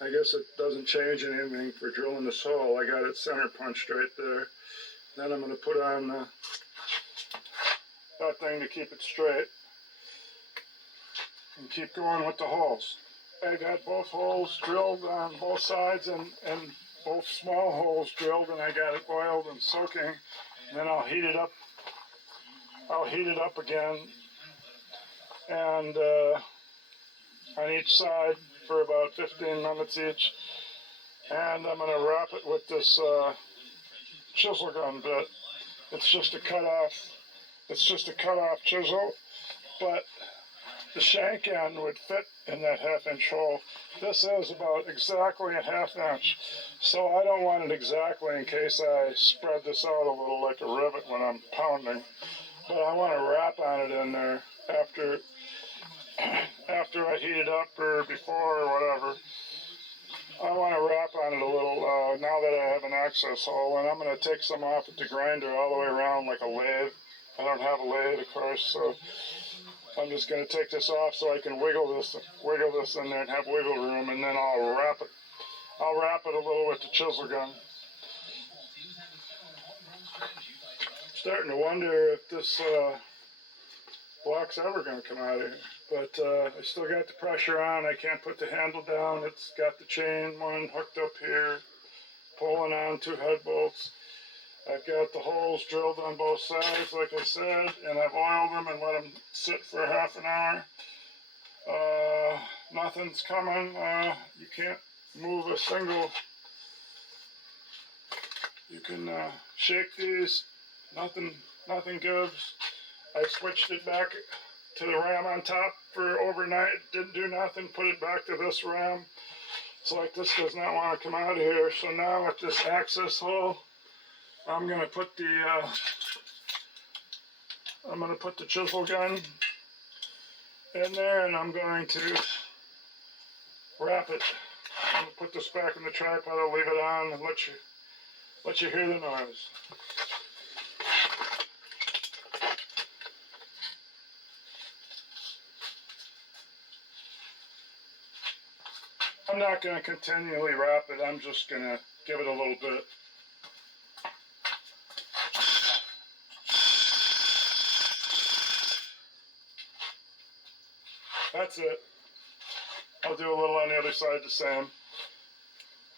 I guess it doesn't change anything for drilling this hole. I got it center punched right there. Then I'm going to put on that thing to keep it straight. And keep going with the holes. I got both holes drilled on both sides and both small holes drilled, and I got it oiled and soaking. And then I'll heat it up. I'll heat it up again, and on each side for about 15 minutes each. And I'm going to wrap it with this chisel gun bit. It's just a cut-off. It's just a cut-off chisel, but the shank end would fit in that 1/2 inch hole. This is about exactly a 1/2 inch, so I don't want it exactly in case I spread this out a little like a rivet when I'm pounding. But I want to wrap on it in there after I heat it up or before or whatever. I want to wrap on it a little now that I have an access hole, and I'm going to take some off with the grinder all the way around like a lathe. I don't have a lathe, of course, so I'm just going to take this off so I can wiggle this in there and have wiggle room, and then I'll wrap it. I'll wrap it a little with the chisel gun. Starting to wonder if this block's ever going to come out of here. But I still got the pressure on. I can't put the handle down. It's got the chain one hooked up here, pulling on 2 head bolts. I've got the holes drilled on both sides, like I said, and I've oiled them and let them sit for 1/2 an hour. Nothing's coming. You can't move a single. You can shake these. Nothing nothing gives. I switched it back to the ram on top for overnight, didn't do nothing, put it back to this ram. It's like this does not want to come out of here. So now with this access hole, I'm gonna put the chisel gun in there, and I'm going to wrap it. I'm gonna put this back in the tripod. I'll leave it on and let you hear the noise. I'm not going to continually wrap it. I'm just going to give it a little bit. That's it. I'll do a little on the other side the same.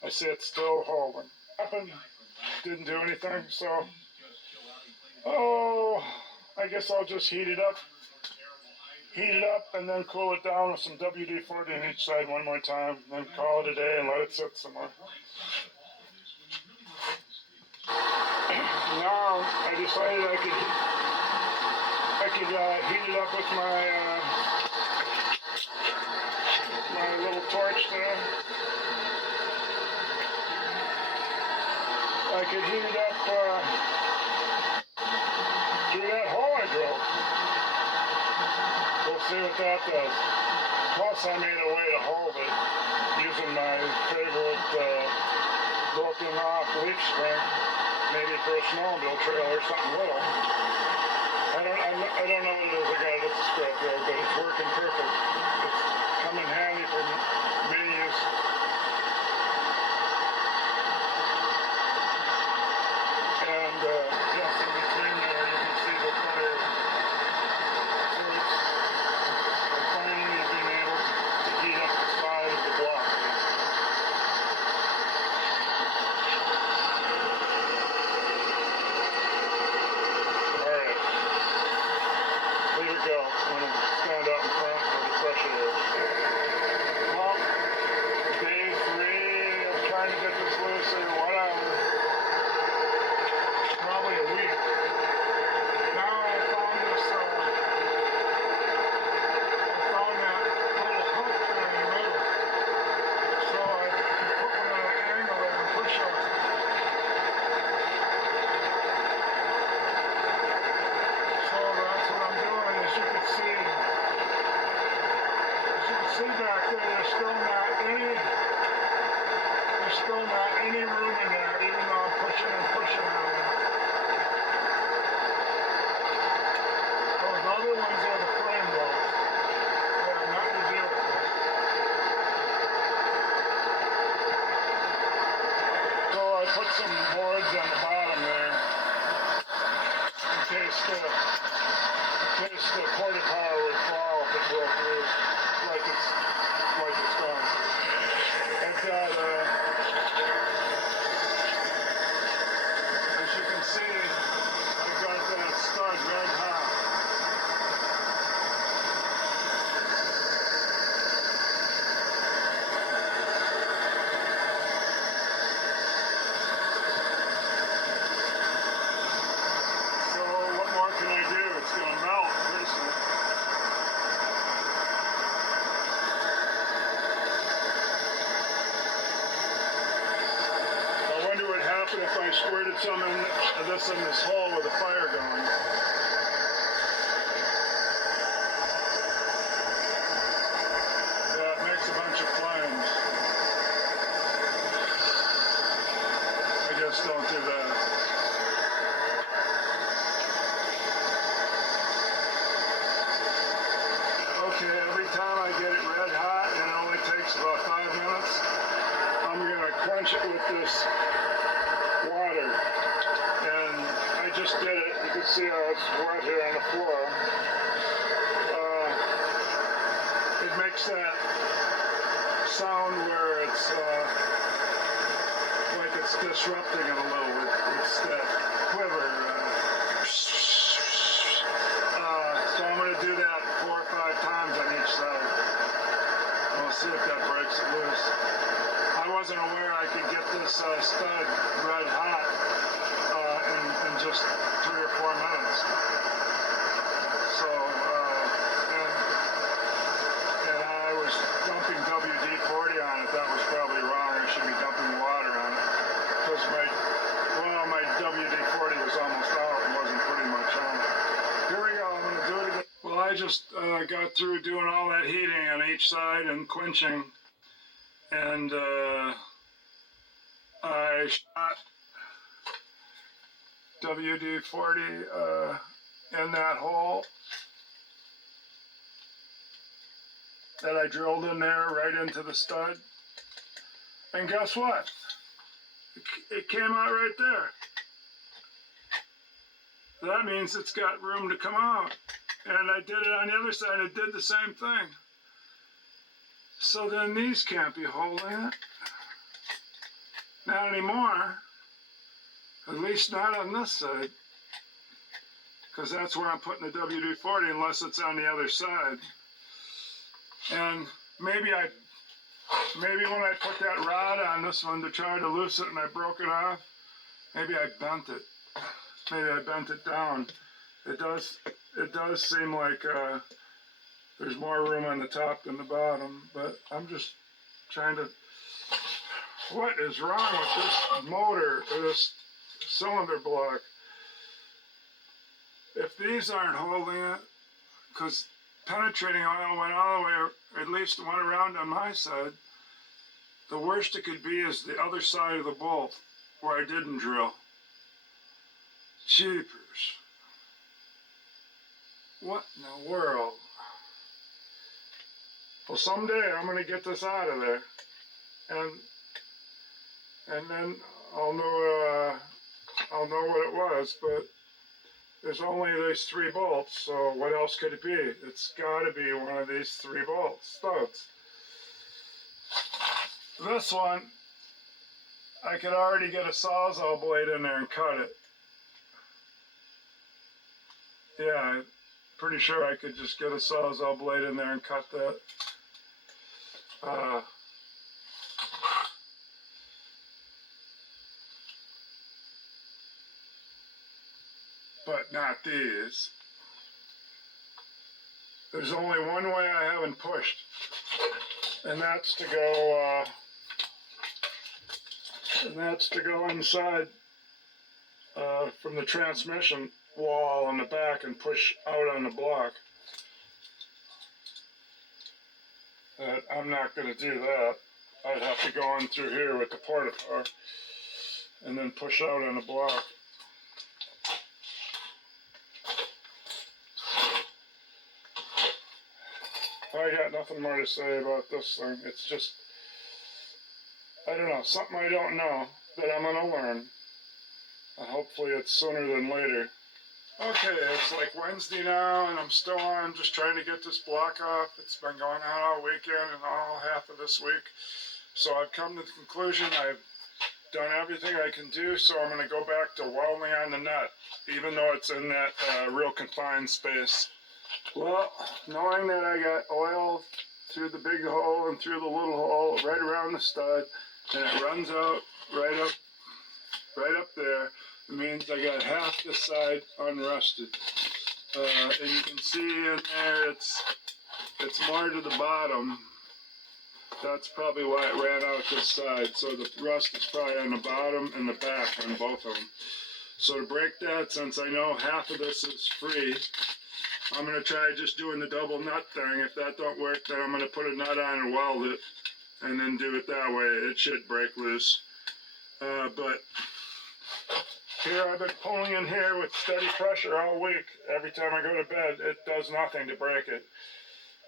I see it's still holding. Happened. Didn't do anything, so I guess I'll just heat it up and then cool it down with some WD-40 on each side one more time, then call it a day and let it sit some more. Now I decided I could heat it up with my little torch there. I could heat it up through that hole I drilled. We'll see what that does. Plus I made a way to hold it using my favorite broken off leaf spring, maybe for a snowmobile trail or something little. I don't know what it is. I got it at the scrapyard, but it's working perfect. It's come in handy for many use. And just in between there, you can see the fire. So I'm finally being able to heat up the side of the block. Alright. Leave it go. I'm going to stand out in front for the fresh air. Well, day 3 of trying to get this loose or whatever. Probably a week. Now I found this, I found that little hook there in the middle. So I can put one at an angle there and push on it. So that's what I'm doing. As you can see back there, there's still not any room in there, even though I'm pushing and pushing on it. Those other ones are the frame bolts. They have nothing to do with this. So I put some boards on the bottom there in case the porta power would fall if it broke loose, like it's done. I've got as you can see, I've got that stud red hot. So what more can I do? It's going to melt pretty soon. I wonder what happened if I squirted some of this in this hole with a fire going. Yeah, it makes a bunch of flames. I just don't do that. Okay, every time I get it red hot, and it only takes about 5 minutes, I'm going to quench it with this water. And I just did it. You can see how it's wet here on the floor. It makes that sound where it's like it's disrupting it a little. It's that quiver. So I'm going to do that 4 or 5 times on each side. We'll see if that breaks it loose. I wasn't aware I could get this stud red hot and just turn or 4 minutes. So, and I was dumping WD-40 on it. That was probably wrong. I should be dumping water on it because my WD-40 was almost out and wasn't putting much on it. Here we go. I'm going to do it again. Well, I just got through doing all that heating on each side and quenching, and I shot WD-40 in that hole that I drilled in there right into the stud. And guess what? It came out right there. That means it's got room to come out. And I did it on the other side, it did the same thing. So then these can't be holding it. Not anymore. At least not on this side. Because that's where I'm putting the WD-40 unless it's on the other side. And maybe when I put that rod on this one to try to loosen it and I broke it off, maybe I bent it. Maybe I bent it down. It does seem like there's more room on the top than the bottom, but I'm just trying to, what is wrong with this motor, or this cylinder block? If these aren't holding it, because penetrating oil went all the way, or at least went around on my side, the worst it could be is the other side of the bolt where I didn't drill. Jeepers. What in the world? Well, someday I'm going to get this out of there, and then I'll know what it was. But there's only these 3 bolts, so what else could it be? It's got to be one of these 3 bolts, studs. This one, I could already get a sawzall blade in there and cut it. Yeah, I'm pretty sure I could just get a sawzall blade in there and cut that. But not these. There's only one way I haven't pushed, and that's to go inside from the transmission wall on the back and push out on the block. I'm not going to do that. I'd have to go in through here with the porta-power and then push out on the block. I got nothing more to say about this thing. It's just, I don't know, something I don't know that I'm going to learn. And hopefully it's sooner than later. Okay, it's like Wednesday now, and I'm still on just trying to get this block off. It's been going on all weekend and all half of this week. So I've come to the conclusion I've done everything I can do, so I'm going to go back to welding on the nut, even though it's in that real confined space. Well, knowing that I got oil through the big hole and through the little hole right around the stud, and it runs out right up there, it means I got half this side unrusted. And you can see in there it's more to the bottom. That's probably why it ran out this side. So the rust is probably on the bottom and the back on both of them. So to break that, since I know half of this is free, I'm going to try just doing the double nut thing. If that don't work, then I'm going to put a nut on and weld it, and then do it that way. It should break loose. But here I've been pulling in here with steady pressure all week. Every time I go to bed, it does nothing to break it.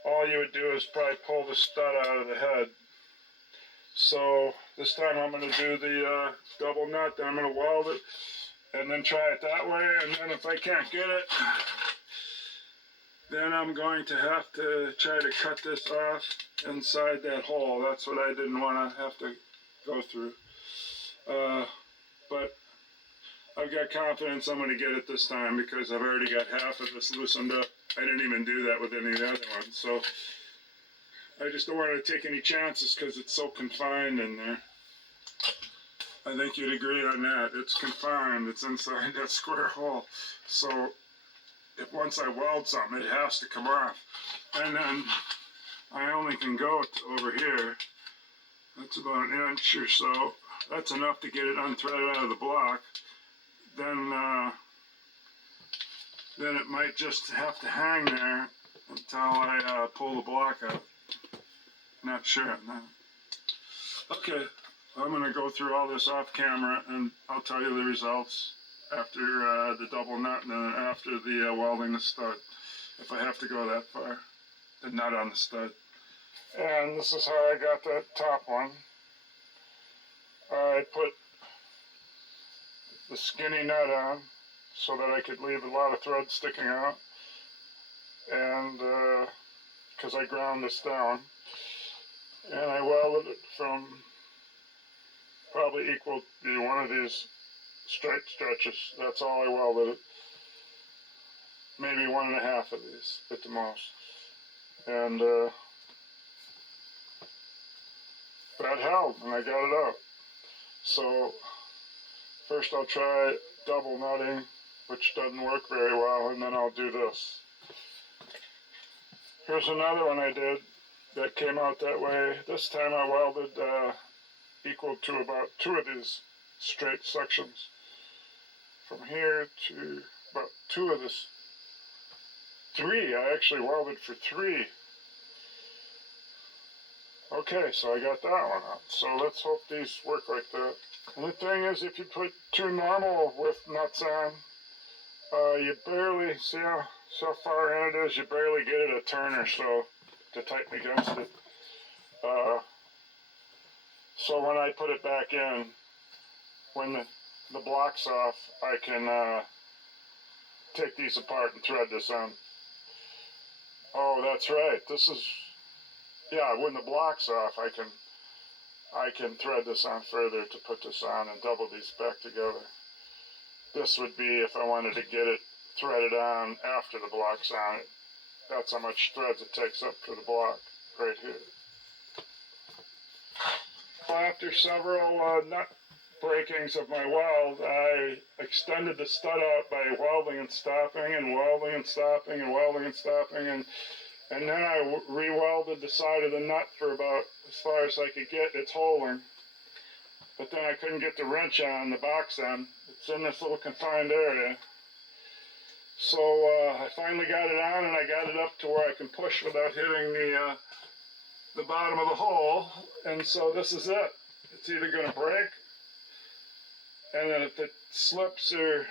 All you would do is probably pull the stud out of the head. So this time I'm going to do the double nut, then I'm going to weld it, and then try it that way. And then if I can't get it, then I'm going to have to try to cut this off inside that hole. That's what I didn't want to have to go through. But I've got confidence I'm going to get it this time because I've already got half of this loosened up. I didn't even do that with any of the other ones. So I just don't want to take any chances because it's so confined in there. I think you'd agree on that. It's confined. It's inside that square hole. So if once I weld something, it has to come off. And then I only can go over here. That's about an inch or so. That's enough to get it unthreaded out of the block. Then it might just have to hang there until I pull the block out. Not sure on that. Okay, I'm going to go through all this off camera and I'll tell you the results after the double nut and then after the welding the stud, if I have to go that far, the nut on the stud. And this is how I got that top one. I put the skinny nut on so that I could leave a lot of thread sticking out, and because I ground this down, and I welded it from probably equal to one of these straight stretches. That's all I welded it. Maybe 1.5 of these at the most. And that held, and I got it out. So first I'll try double nutting, which doesn't work very well, and then I'll do this. Here's another one I did that came out that way. This time I welded equal to about 2 of these straight sections. From here to about 2 of this. 3, I actually welded for 3. Okay, so I got that one out. So let's hope these work like that. And the thing is, if you put 2 normal width nuts on, you barely, see how far in it is, you barely get it a turn or so to tighten against it. So when I put it back in, when the block's off, I can take these apart and thread this on. Oh, that's right. This is, yeah, when the block's off, I can thread this on further to put this on and double these back together. This would be if I wanted to get it threaded on after the block's on it. That's how much threads it takes up for the block right here. After several nut breakings of my weld, I extended the stud out by welding and stopping and welding and stopping and welding and stopping, and then I re-welded the side of the nut for about as far as I could get. It's holding, but then I couldn't get the wrench on the box end. It's in this little confined area. So I finally got it on, and I got it up to where I can push without hitting the bottom of the hole. And so this is it. It's either going to break, and then if it slips or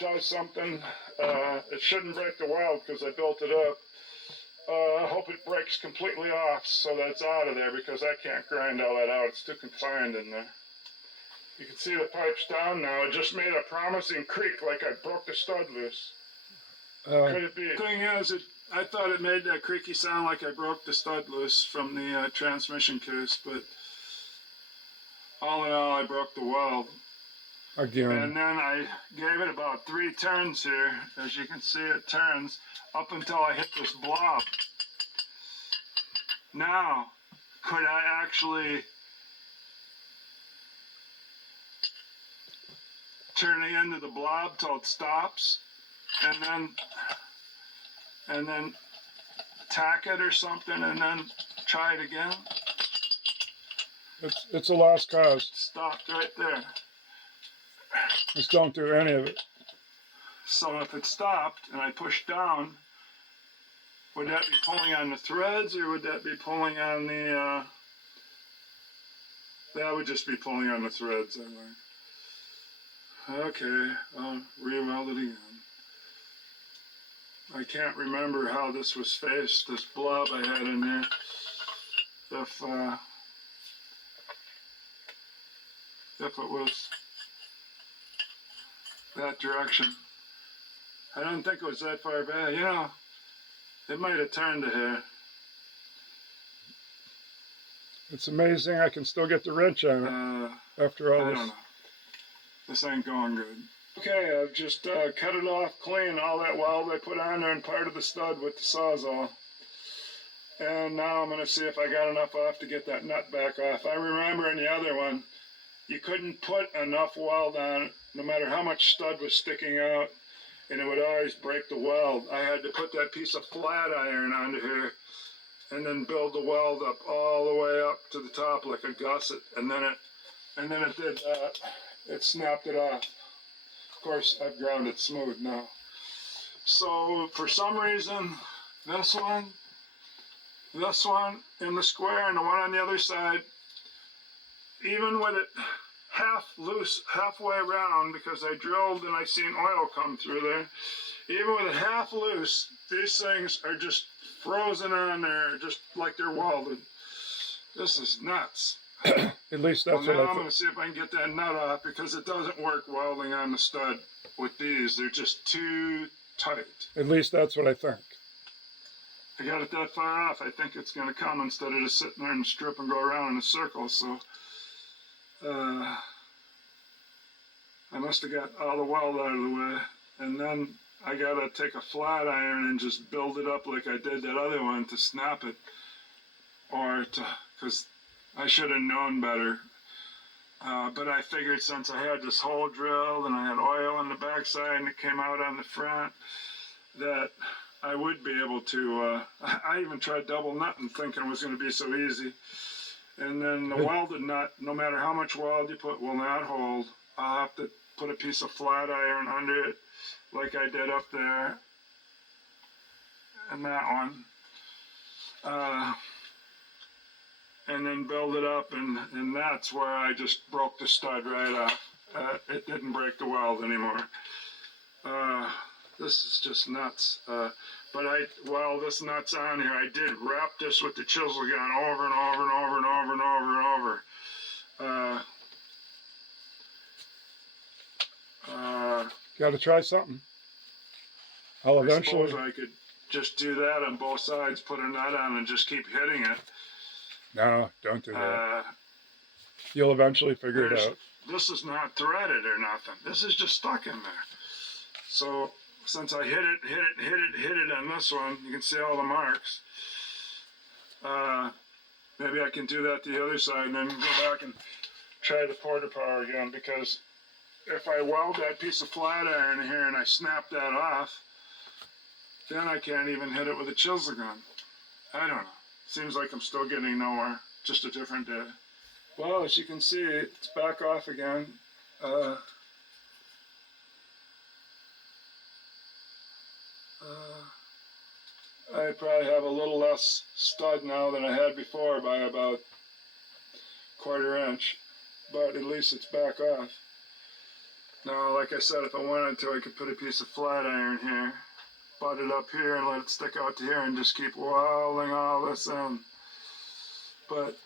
does something, it shouldn't break the weld because I built it up. I hope it breaks completely off so that it's out of there, because I can't grind all that out. It's too confined in there. You can see the pipes down now. It just made a promising creak like I broke the stud loose. Could it be? The thing is, I thought it made that creaky sound like I broke the stud loose from the transmission case, but all in all, I broke the weld. Again. And then I gave it about 3 turns here. As you can see, it turns up until I hit this blob. Now, could I actually turn the end of the blob till it stops, and then tack it or something, and then try it again? It's a lost cause. Stopped right there. Just don't do any of it. So if it stopped and I pushed down, would that be pulling on the threads, or would that be pulling on the, that would just be pulling on the threads, I think. Okay, I'll re-weld it again. I can't remember how this was faced, this blob I had in there. If it was that direction. I don't think it was that far back. You know, it might have turned to here. It's amazing I can still get the wrench on it after all this. I don't know. This ain't going good. Okay, I've just cut it off clean, all that weld I put on there and part of the stud with the Sawzall. And now I'm going to see if I got enough off to get that nut back off. I remember in the other one, you couldn't put enough weld on it, no matter how much stud was sticking out, and it would always break the weld. I had to put that piece of flat iron onto here and then build the weld up all the way up to the top like a gusset, and then it did that. It snapped it off. Of course, I've ground it smooth now. So for some reason, this one in the square and the one on the other side, even with it half loose, halfway around, because I drilled and I seen oil come through there, even with it half loose, these things are just frozen on there, just like they're welded. This is nuts. At least that's well, now what I'm going to see if I can get that nut off, because it doesn't work welding on the stud with these. They're just too tight. At least that's what I think. I got it that far off. I think it's going to come instead of just sitting there and strip and go around in a circle. So I must have got all the weld out of the way. And then I got to take a flat iron and just build it up like I did that other one to snap it. Or to, because I should have known better. But I figured since I had this hole drilled and I had oil on the backside and it came out on the front, that I would be able to, I even tried double nutting thinking it was going to be so easy. And then the welded nut, no matter how much weld you put, will not hold. I'll have to put a piece of flat iron under it like I did up there and that one. And then build it up, and that's where I just broke the stud right off. It didn't break the weld anymore. This is just nuts. But while this nut's on here, I did wrap this with the chisel gun over and over and over and over and over and over. Got to try something. I'll eventually. I suppose I could just do that on both sides, put a nut on, and just keep hitting it. No, don't do that. You'll eventually figure it out. This is not threaded or nothing. This is just stuck in there. So since I hit it on this one, you can see all the marks. Maybe I can do that the other side and then go back and try the porta power again, because if I weld that piece of flat iron here and I snap that off, then I can't even hit it with a chisel gun. I don't know. Seems like I'm still getting nowhere. Just a different day. Well, as you can see, it's back off again. I probably have a little less stud now than I had before by about 1/4 inch, but at least it's back off. Now, like I said, if I wanted to, I could put a piece of flat iron here, butt it up here and let it stick out to here and just keep welding all this in. But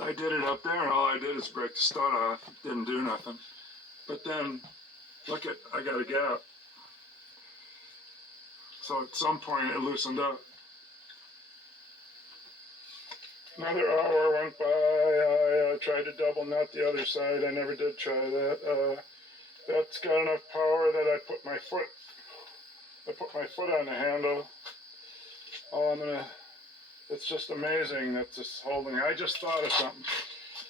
I did it up there and all I did is break the stud off. Didn't do nothing. But then, look at, I got a gap. So at some point it loosened up. Another hour went by. I tried to double nut the other side. I never did try that. That's got enough power that I put my foot on the handle. It's just amazing that this holding. I just thought of something,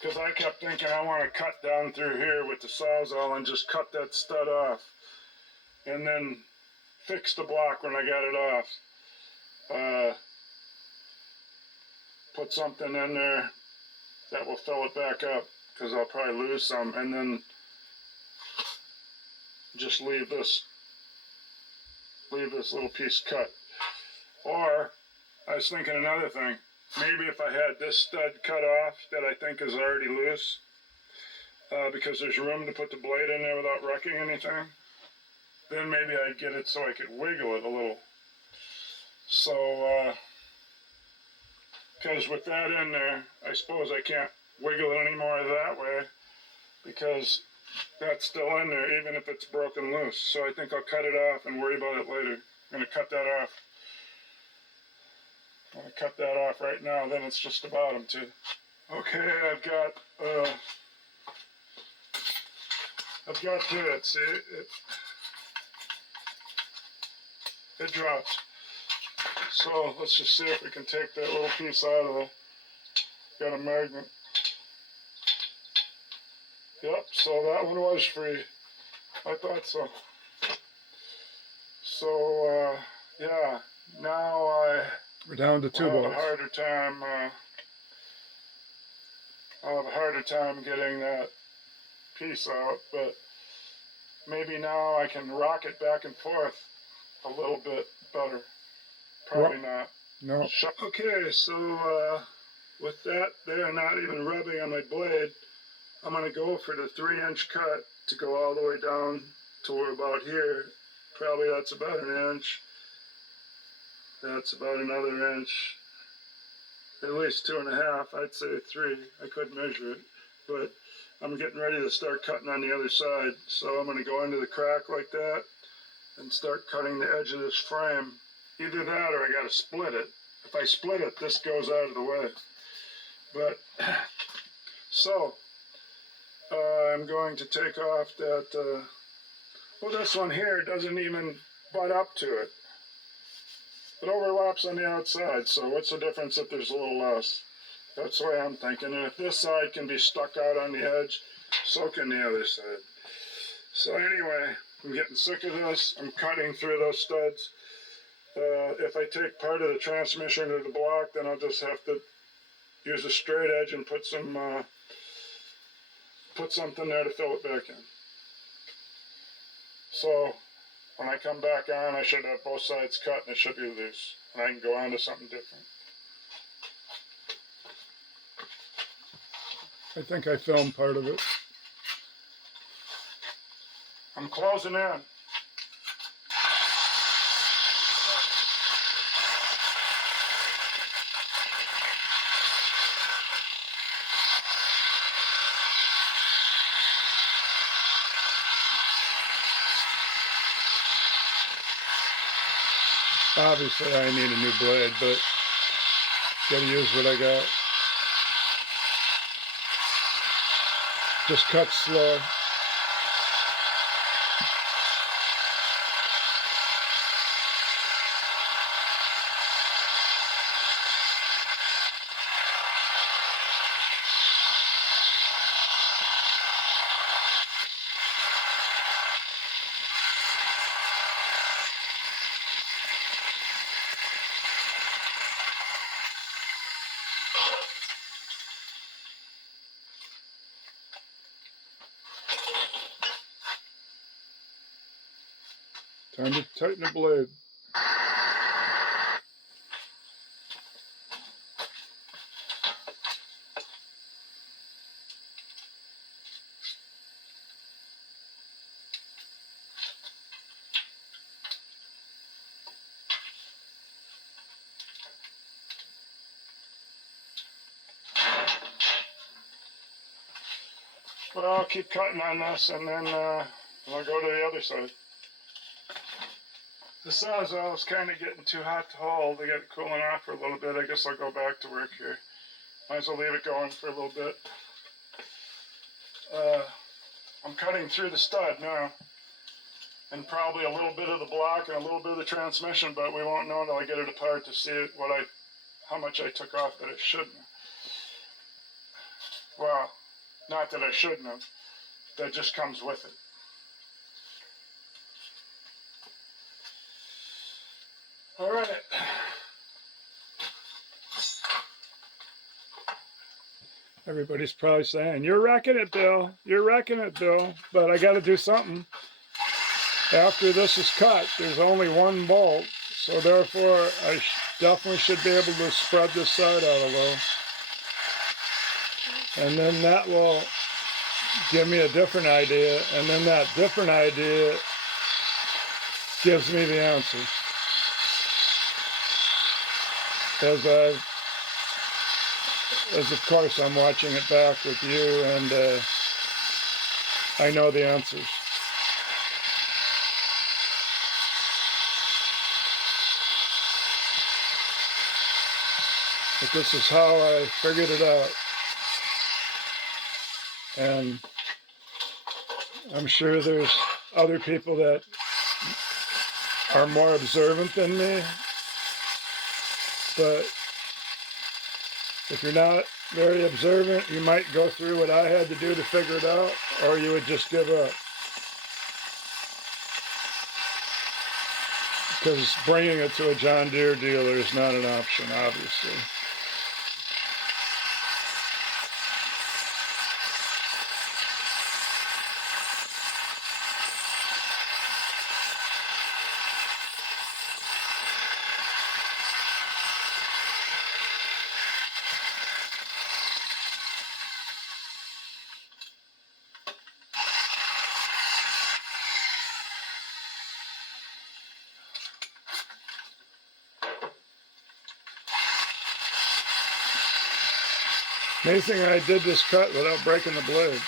because I kept thinking I want to cut down through here with the Sawzall and just cut that stud off, and then fix the block when I got it off. Put something in there that will fill it back up, because I'll probably lose some, and then just leave this little piece cut. Or I was thinking another thing. Maybe if I had this stud cut off that I think is already loose, because there's room to put the blade in there without wrecking anything, then maybe I'd get it so I could wiggle it a little. So, because with that in there, I suppose I can't wiggle it anymore that way, because that's still in there, even if it's broken loose. So I think I'll cut it off and worry about it later. I'm going to cut that off. I'm going to cut that off right now, then it's just the bottom too. Okay, I've got to it, see, it drops. So let's just see if we can take that little piece out of it. Got a magnet. Yep, so that one was free. I thought so. So, yeah, now We're down to 2 I'll have a bolts. harder time, I'll have a harder time getting that piece out, but maybe now I can rock it back and forth a little bit better. Probably not. No. Okay, so with that there not even rubbing on my blade, I'm going to go for the 3-inch cut to go all the way down to about here. Probably that's about an inch. That's about another inch. At least 2.5. I'd say 3. I couldn't measure it, but I'm getting ready to start cutting on the other side. So I'm going to go into the crack like that and start cutting the edge of this frame. Either that or I got to split it. If I split it, this goes out of the way. But, so, I'm going to take off that, well, this one here doesn't even butt up to it. It overlaps on the outside, so what's the difference if there's a little less? That's the way I'm thinking. And if this side can be stuck out on the edge, so can the other side. So anyway, I'm getting sick of this. I'm cutting through those studs. If I take part of the transmission or the block, then I'll just have to use a straight edge and put something there to fill it back in. So when I come back on, I should have both sides cut and it should be loose. And I can go on to something different. I think I filmed part of it. I'm closing in. Obviously I need a new blade, but gotta use what I got. Just cut slow. Time to tighten the blade. Well, I'll keep cutting on this and then we'll go to the other side. The Sawzall is kind of getting too hot to hold. I got it cooling off for a little bit. I guess I'll go back to work here. Might as well leave it going for a little bit. I'm cutting through the stud now. And probably a little bit of the block and a little bit of the transmission, but we won't know until I get it apart to see how much I took off that I shouldn't have. Well, not that I shouldn't have. That just comes with it. All right. Everybody's probably saying, "You're wrecking it, Bill. You're wrecking it, Bill." But I got to do something. After this is cut, there's only 1 bolt, so therefore I definitely should be able to spread this side out a little. And then that will give me a different idea, and then that different idea gives me the answer. As of course I'm watching it back with you, and I know the answers. But this is how I figured it out. And I'm sure there's other people that are more observant than me. But if you're not very observant, you might go through what I had to do to figure it out, or you would just give up. Because bringing it to a John Deere dealer is not an option, obviously. Amazing I did this cut without breaking the blade.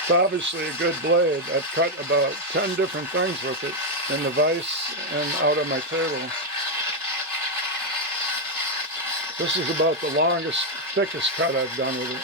It's obviously a good blade. I've cut about 10 different things with it in the vise and out on my table. This is about the longest, thickest cut I've done with it.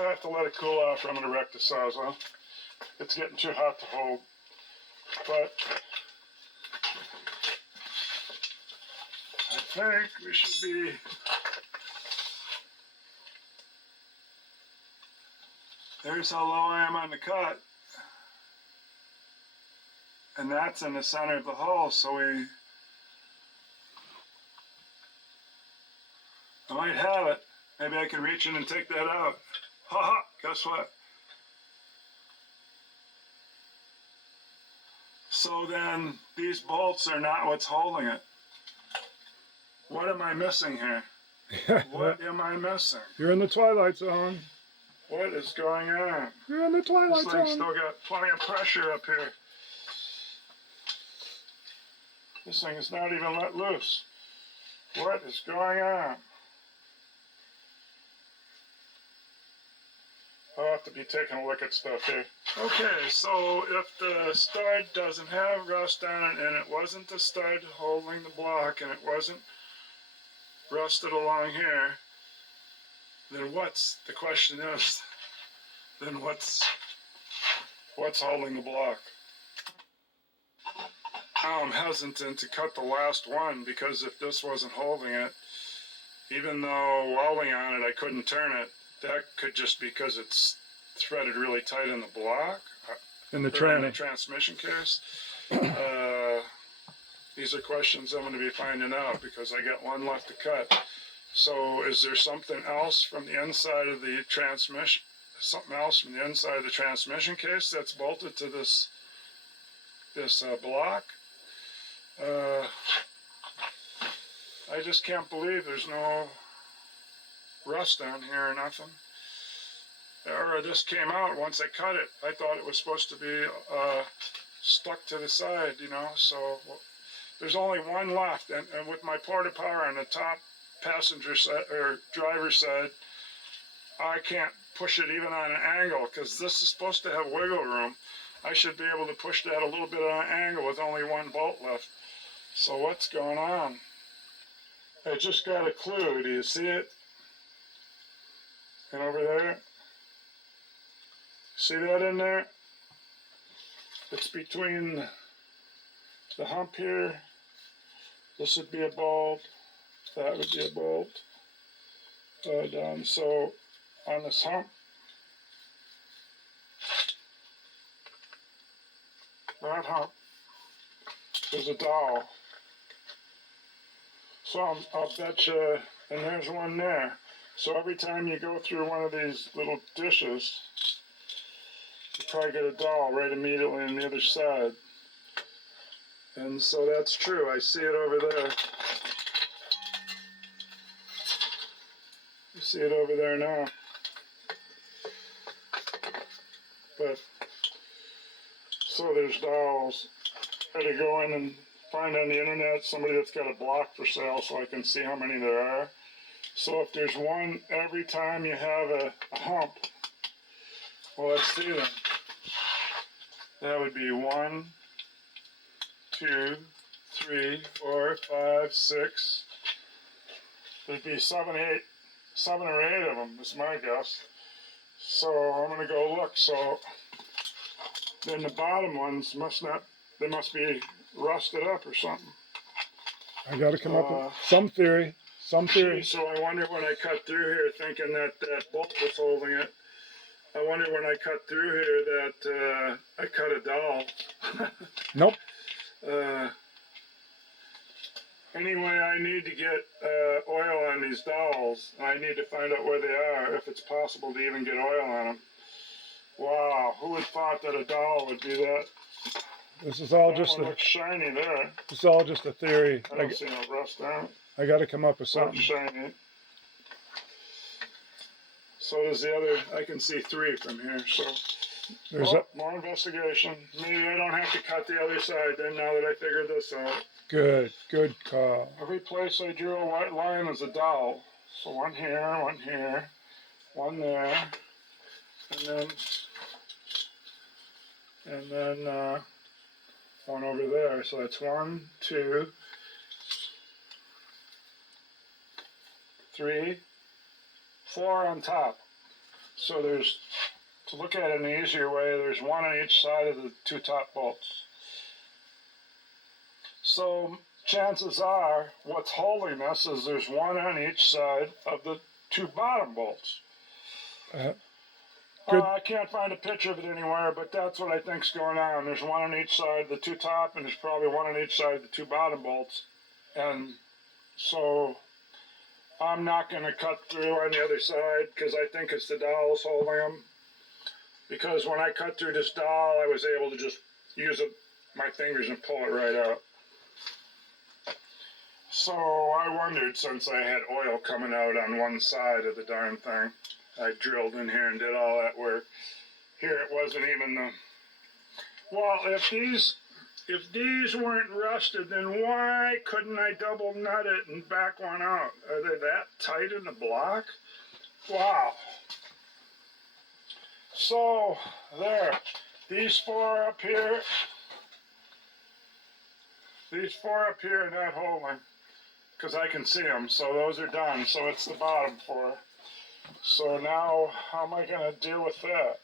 I have to let it cool off or I'm going to wreck the sawzall. It's getting too hot to hold. But I think we should be there's how low I am on the cut. And that's in the center of the hole, so I might have it. Maybe I can reach in and take that out. Ha ha, guess what? So then these bolts are not what's holding it. What am I missing here? What am I missing? You're in the twilight zone. What is going on? You're in the twilight This zone. thing's still got plenty of pressure up here. This thing is not even let loose. What is going on? I'll have to be taking a look at stuff here. Okay, so if the stud doesn't have rust on it and it wasn't the stud holding the block and it wasn't rusted along here, then the question is, then what's holding the block? Now I'm hesitant to cut the last one because if this wasn't holding it, even though welding on it I couldn't turn it, that could just be because it's threaded really tight in the block. In the In the tranny. transmission case. These are questions I'm going to be finding out because I got one left to cut. So is there something else from the inside of the transmission, case that's bolted to this block? I just can't believe there's no rust down here or nothing. Or this came out once I cut it. I thought it was supposed to be stuck to the side, you know, so there's only one left. And with my porta power on the top passenger side or driver's side, I can't push it even on an angle because this is supposed to have wiggle room. I should be able to push that a little bit on an angle with only one bolt left. So what's going on? I just got a clue. Do you see it? And over there? See that in there? It's between the hump here. This would be a bolt. That would be a bolt. Down. So on this hump, that hump is a dowel. So I'll bet you, and there's one there. So every time you go through one of these little dishes, you probably get a dowel right immediately on the other side. And so that's true. I see it over there. You see it over there now. But, so there's dowels. I had to go in and find on the internet somebody that's got a block for sale so I can see how many there are. So if there's one every time you have a hump, well, let's see then. That would be 1, 2, 3, 4, 5, 6. There'd be 7 or 8 of them is my guess. So I'm gonna go look. So then the bottom ones must be rusted up or something. I got to come up with some theory. Some theory. So I wonder when I cut through here thinking that bolt was holding it. I wonder when I cut through here that I cut a dowel. Nope. Anyway, I need to get oil on these dowels. I need to find out where they are, if it's possible to even get oil on them. Wow, who would thought that a dowel would do that? This is all That just one looks shiny there. It's all just a theory. I don't see no rust on it. I got to come up with Looks something. shiny. So does the other. I can see 3 from here. So There's more investigation. Maybe I don't have to cut the other side then. Now that I figured this out. good call. Every place I drew a white line is a dowel. So one here, one there, and then one over there. So that's 1, 2, 3, 4 on top. So there's, to look at it in an easier way, there's 1 on each side of the 2 top bolts. So chances are what's holding this is there's 1 on each side of the 2 bottom bolts. I can't find a picture of it anywhere, but that's what I think's going on. There's 1 on each side of the 2 top, and there's probably 1 on each side of the 2 bottom bolts. And so I'm not going to cut through on the other side because I think it's the dowels holding them. Because when I cut through this dowel, I was able to just use my fingers and pull it right out. So I wondered, since I had oil coming out on one side of the darn thing, I drilled in here and did all that work. Here it wasn't even the... Well, if these weren't rusted, then why couldn't I double nut it and back one out? Are they that tight in the block? Wow. So, there. These 4 up here are not holding, because I can see them, so those are done. So it's the bottom 4. So now, how am I going to deal with that?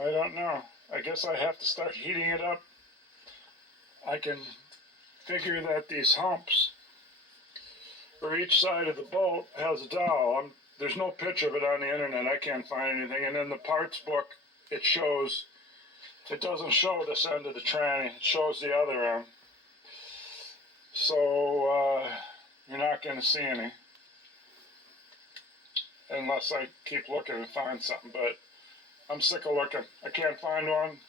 I don't know. I guess I have to start heating it up. I can figure that these humps for each side of the bolt has a dowel. There's no picture of it on the internet. I can't find anything. And in the parts book, it doesn't show this end of the tranny. It shows the other end. So you're not going to see any. Unless I keep looking and find something. But I'm sick of looking. I can't find one.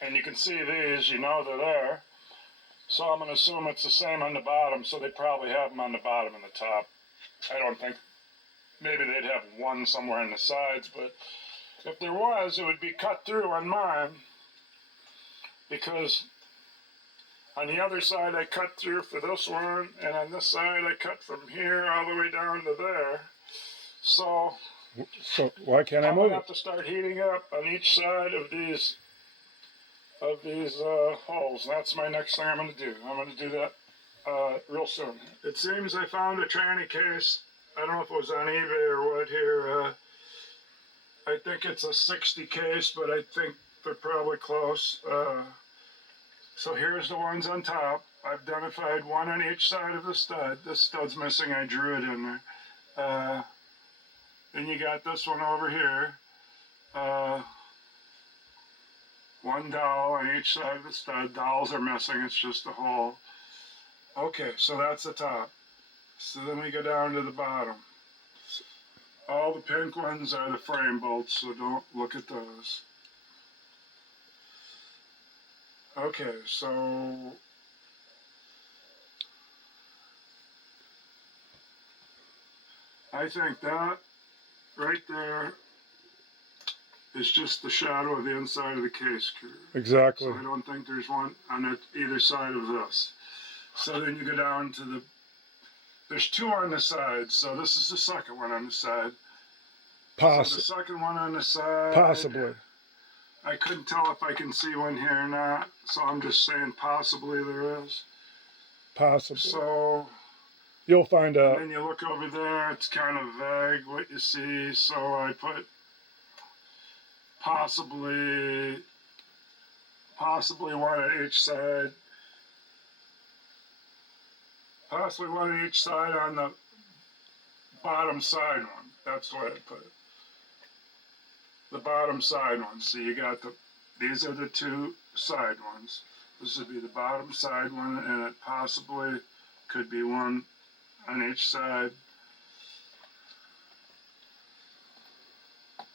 And you can see these, you know they're there. So I'm going to assume it's the same on the bottom, so they probably have them on the bottom and the top. I don't think, maybe they'd have one somewhere on the sides, but if there was, it would be cut through on mine, because on the other side I cut through for this one, and on this side I cut from here all the way down to there. So why can't I I'm move going to it? have to start heating up on each side of these holes. That's my next thing I'm going to do. I'm going to do that real soon. It seems I found a tranny case. I don't know if it was on eBay or what here. I think it's a 60 case, but I think they're probably close. So here's the ones on top. I've identified one on each side of the stud. This stud's missing. I drew it in there. Then you got this one over here. One dowel on each side of the stud. Dowels are missing. It's just a hole. Okay, so that's the top. So then we go down to the bottom. All the pink ones are the frame bolts, so don't look at those. Okay, so I think that right there is just the shadow of the inside of the case curve. Exactly. So I don't think there's one on either side of this. So then you go down to there's two on the side, so this is the second one on the side. So the second one on the side. Possibly. I couldn't tell if I can see one here or not, so I'm just saying possibly there is. Possibly. So you'll find out. And then you look over there, it's kind of vague what you see, so I put possibly one on each side. Possibly one on each side on the bottom side one. That's the way I put it. The bottom side one. So you got these are the two side ones. This would be the bottom side one, and it possibly could be one on each side.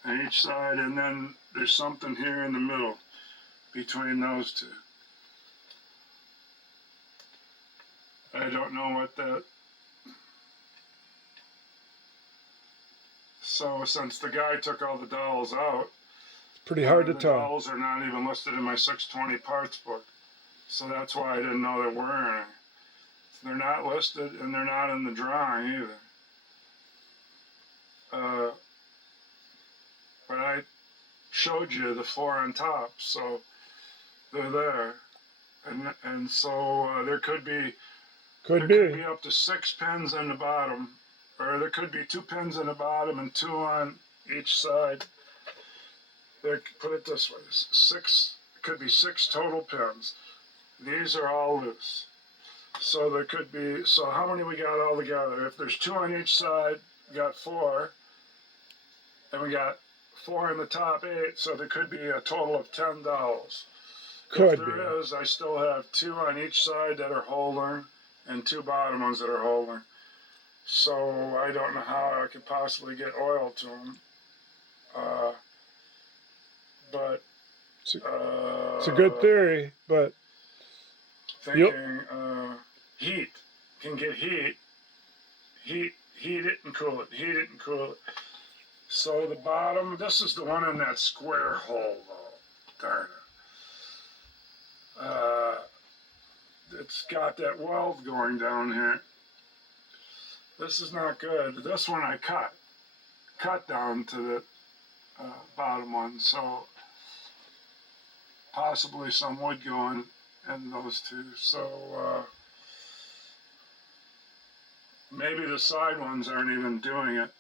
On each side, and then there's something here in the middle between those two. I don't know what that. So since the guy took all the dowels out, it's pretty hard to tell. The dowels are not even listed in my 620 parts book, so that's why I didn't know there were any. They're not listed, and they're not in the drawing either. But I showed you the four on top, so they're there, and so there could be up to 6 pins on the bottom, or there could be 2 pins on the bottom and 2 on each side. Put it this way: could be 6 total pins. These are all loose, so there could be. So how many we got all together? If there's 2 on each side, we got 4, and we got 4 in the top 8, so there could be a total of 10 dowels. If there is, I still have 2 on each side that are holding, and 2 bottom ones that are holding. So I don't know how I could possibly get oil to them. But it's a good theory, but thinking heat can get heat it and cool it. So the bottom, this is the one in that square hole, though. Darn it. It's got that weld going down here. This is not good. This one I cut down to the bottom one, so possibly some wood going in those two. So maybe the side ones aren't even doing it.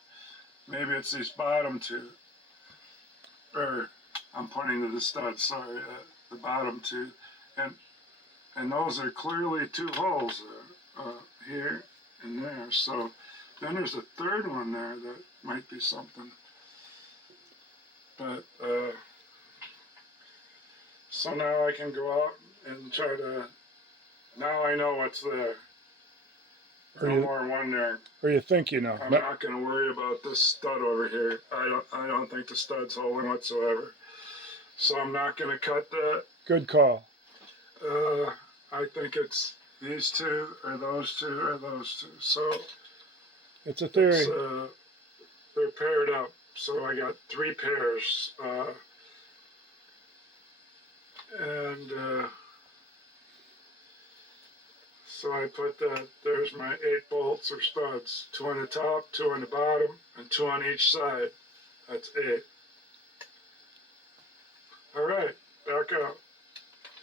Maybe it's these bottom 2. Or I'm pointing to the studs. Sorry, the bottom 2, and those are clearly 2 holes here and there. So then there's a third one there that might be something. But so now I can go out and try to. Now I know what's there. No more wondering. Or you think you know. I'm not going to worry about this stud over here. I don't think the stud's holding whatsoever. So I'm not going to cut that. Good call. I think it's these two or those two or those two. So It's a theory. it's, they're paired up. So I got 3 pairs. So I put that, there's my 8 bolts or studs. 2 on the top, 2 on the bottom, and 2 on each side. That's 8. All right, back up.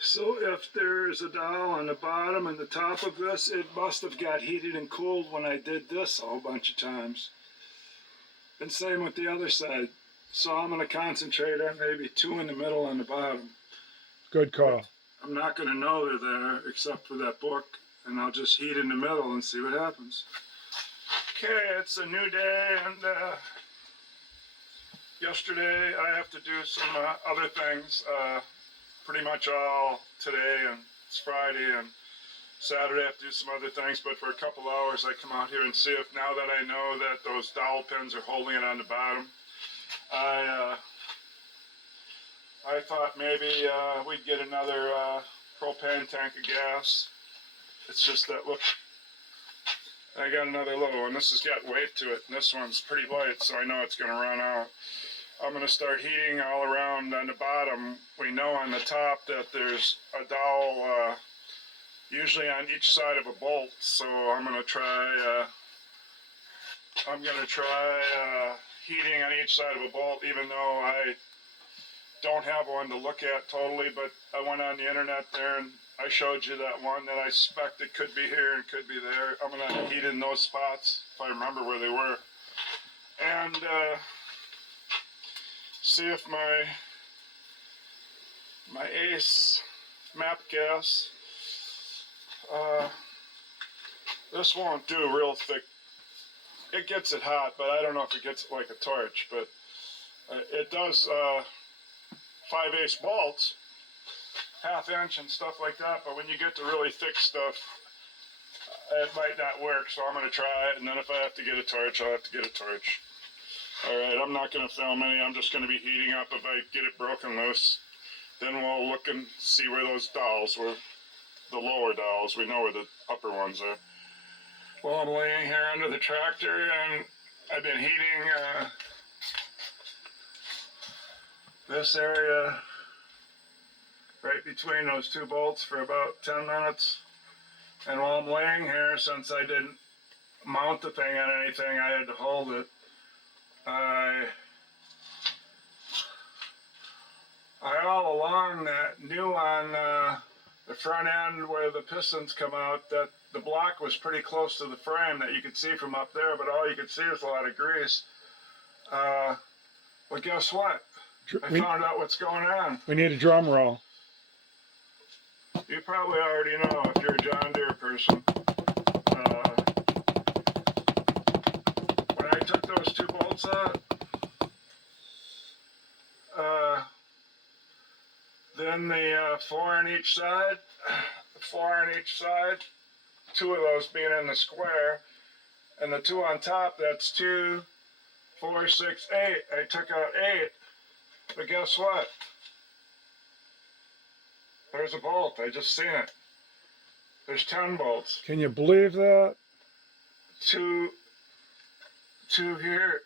So if there's a dowel on the bottom and the top of this, it must have got heated and cooled when I did this a whole bunch of times. And same with the other side. So I'm going to concentrate on maybe 2 in the middle and the bottom. Good call. I'm not going to know they're there except for that book, and I'll just heat in the middle and see what happens. Okay, it's a new day, and yesterday I have to do some other things. Pretty much all today, and it's Friday, and Saturday I have to do some other things, but for a couple hours I come out here and see if, now that I know that those dowel pins are holding it on the bottom, I thought maybe we'd get another propane tank of gas. It's just that, look, I got another little one. This has got weight to it, and this one's pretty light, so I know it's going to run out. I'm going to start heating all around on the bottom. We know on the top that there's a dowel usually on each side of a bolt, so I'm going to try heating on each side of a bolt, even though I don't have one to look at totally, but I went on the internet there and I showed you that one that I suspected could be here and could be there. I'm going to heat in those spots if I remember where they were. And see if my Ace map gas, this won't do real thick. It gets it hot, but I don't know if it gets it like a torch, but it does 5/8 bolts, 1/2 inch and stuff like that, but when you get to really thick stuff, it might not work, so I'm going to try it, and then if I have to get a torch, I'll have to get a torch. Alright, I'm not going to film any, I'm just going to be heating up. If I get it broken loose, then we'll look and see where those dowels were, the lower dowels, we know where the upper ones are. Well, I'm laying here under the tractor, and I've been heating this area right between those 2 bolts for about 10 minutes. And while I'm laying here, since I didn't mount the thing on anything, I had to hold it. I all along that knew on the front end where the pistons come out that the block was pretty close to the frame that you could see from up there, but all you could see was a lot of grease. But guess what? I found out what's going on. We need a drum roll. You probably already know if you're a John Deere person. When I took those 2 bolts out, then the 4 on each side, 2 of those being in the square, and the 2 on top, that's 2, 4, 6, 8. I took out 8, but guess what? There's a bolt, I just seen it. There's 10 bolts. Can you believe that? 2 here.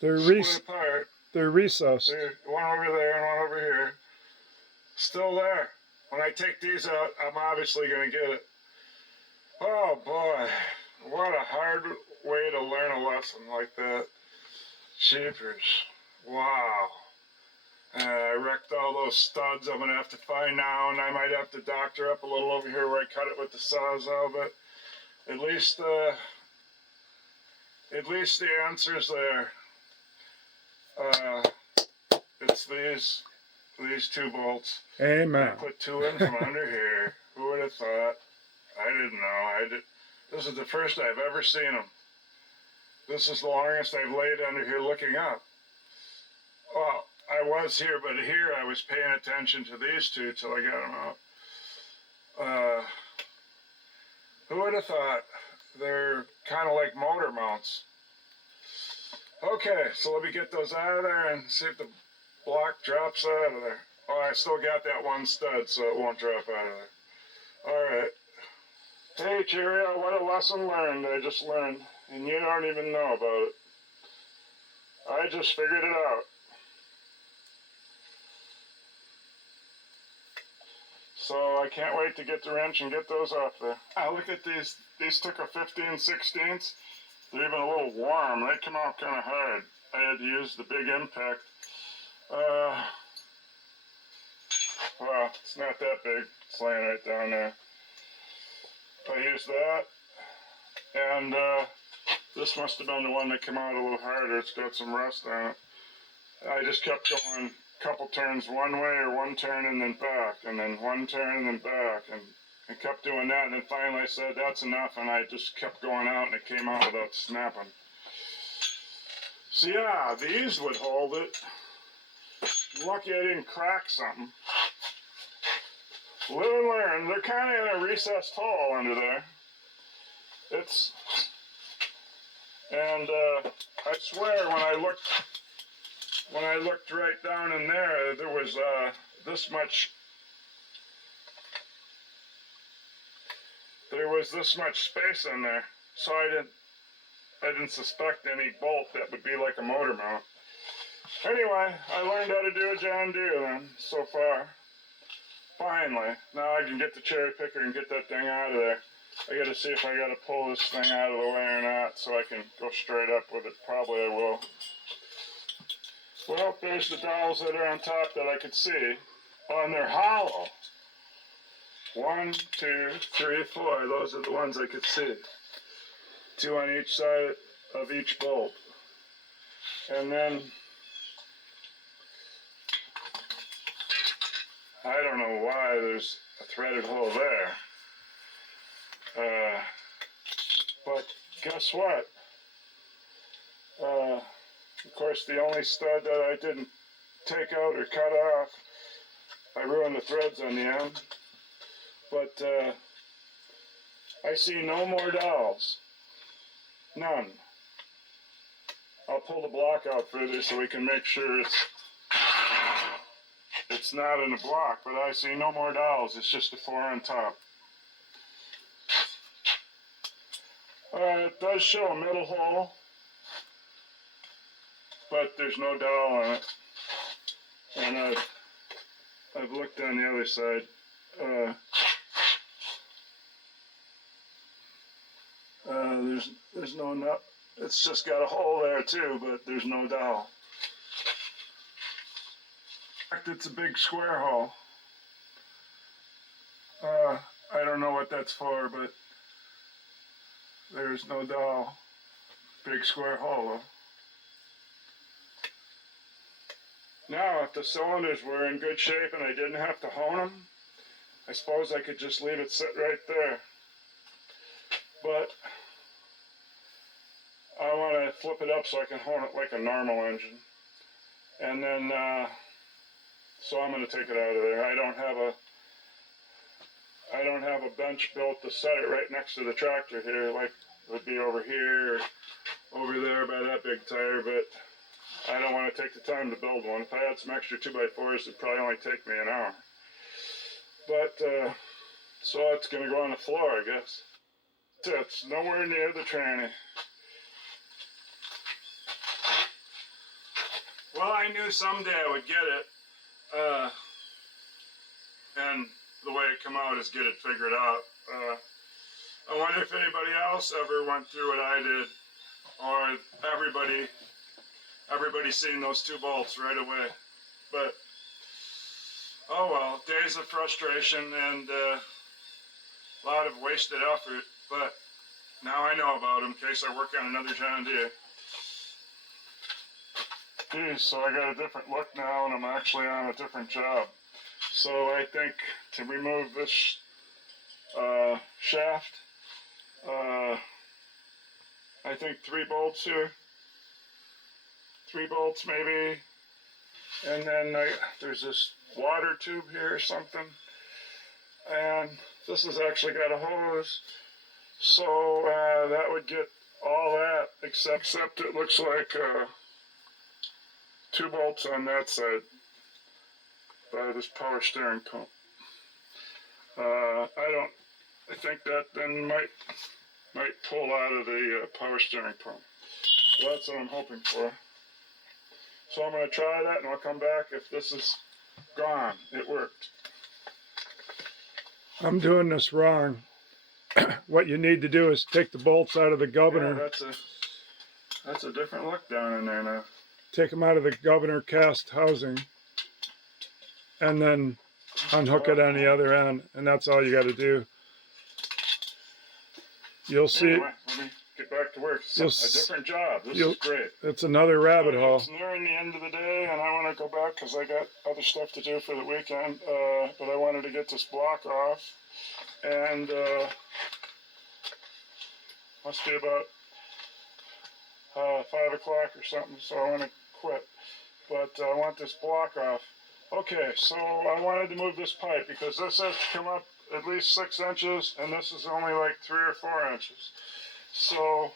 They're split apart. They're recessed. There's one over there and one over here. Still there. When I take these out, I'm obviously going to get it. Oh boy, what a hard way to learn a lesson like that. Jeepers. Wow. I wrecked all those studs I'm going to have to find now, and I might have to doctor up a little over here where I cut it with the Sawzall, but at least the answer's there. It's these 2 bolts. Amen. I put 2 in from under here. Who would have thought? I didn't know. This is the first I've ever seen them. This is the longest I've laid under here looking up. Well, I was here, but here I was paying attention to these 2 till I got them out. Who would have thought? They're kind of like motor mounts. Okay, so let me get those out of there and see if the block drops out of there. Oh, I still got that 1 stud, so it won't drop out of there. Alright. Hey Cheerio, what a lesson learned I just learned. And you don't even know about it. I just figured it out. So I can't wait to get the wrench and get those off there. Look at these. These took a 15/16. They're even a little warm. They come out kind of hard. I had to use the big impact. Well, it's not that big. It's laying right down there. I used that. And this must have been the one that came out a little harder. It's got some rust on it. I just kept going a couple turns one way or one turn and then back, and then one turn and then back, and I kept doing that, and then finally I said that's enough, and I just kept going out, and it came out without snapping. So yeah, these would hold it. Lucky I didn't crack something. Live and learn. They're kind of in a recessed hole under there. And I swear when I looked right down in there, there was this much space in there, so I didn't suspect any bolt that would be like a motor mount. Anyway, I learned how to do a John Deere then, so far. Finally, now I can get the cherry picker and get that thing out of there. I gotta see if I gotta pull this thing out of the way or not, so I can go straight up with it. Probably I will. Well, there's the dowels that are on top that I could see. Oh, and they're hollow. 1, 2, 3, 4. Those are the ones I could see. 2 on each side of each bolt. And then, I don't know why there's a threaded hole there. But guess what? Of course, the only stud that I didn't take out or cut off, I ruined the threads on the end. But I see no more dowels. None. I'll pull the block out further so we can make sure it's not in the block, but I see no more dowels. It's just a 4 on top. It does show a middle hole, but there's no dowel on it. And I've looked on the other side. There's no nut. It's just got a hole there too, but there's no dowel. In fact, it's a big square hole. I don't know what that's for, but there's no dowel. Big square hole. Now, if the cylinders were in good shape and I didn't have to hone them, I suppose I could just leave it sit right there. But I want to flip it up so I can hone it like a normal engine. And then, so I'm going to take it out of there. I don't have a bench built to set it right next to the tractor here, like it would be over here or over there by that big tire, but I don't want to take the time to build one. If I had some extra 2x4s, it'd probably only take me an hour. But, so it's going to go on the floor, I guess. It's nowhere near the tranny. Well, I knew someday I would get it, and the way it come out is get it figured out. I wonder if anybody else ever went through what I did, or everybody seen those 2 bolts right away. But, oh well, days of frustration and a lot of wasted effort, but now I know about them in case I work on another John Deere. Geez, so I got a different look now, and I'm actually on a different job. So I think to remove this shaft, I think 3 bolts here. 3 bolts maybe. And then there's this water tube here or something. And this has actually got a hose. So that would get all that, except it looks like 2 bolts on that side by this power steering pump. I think that then might pull out of the power steering pump. So that's what I'm hoping for. So I'm going to try that, and I'll come back if this is gone. It worked. I'm doing this wrong. What you need to do is take the bolts out of the governor. Yeah, that's a different look down in there now. Take them out of the governor cast housing, and then unhook it on the other end, and that's all you got to do. You'll see. Anyway, let me get back to work. It's a different job. This is great. It's another rabbit hole. It's nearing the end of the day, and I want to go back because I got other stuff to do for the weekend. But I wanted to get this block off, and must be about 5 o'clock or something, so I want to quit. But I want this block off. Okay, so I wanted to move this pipe because this has to come up at least 6 inches, and this is only like 3 or 4 inches. So,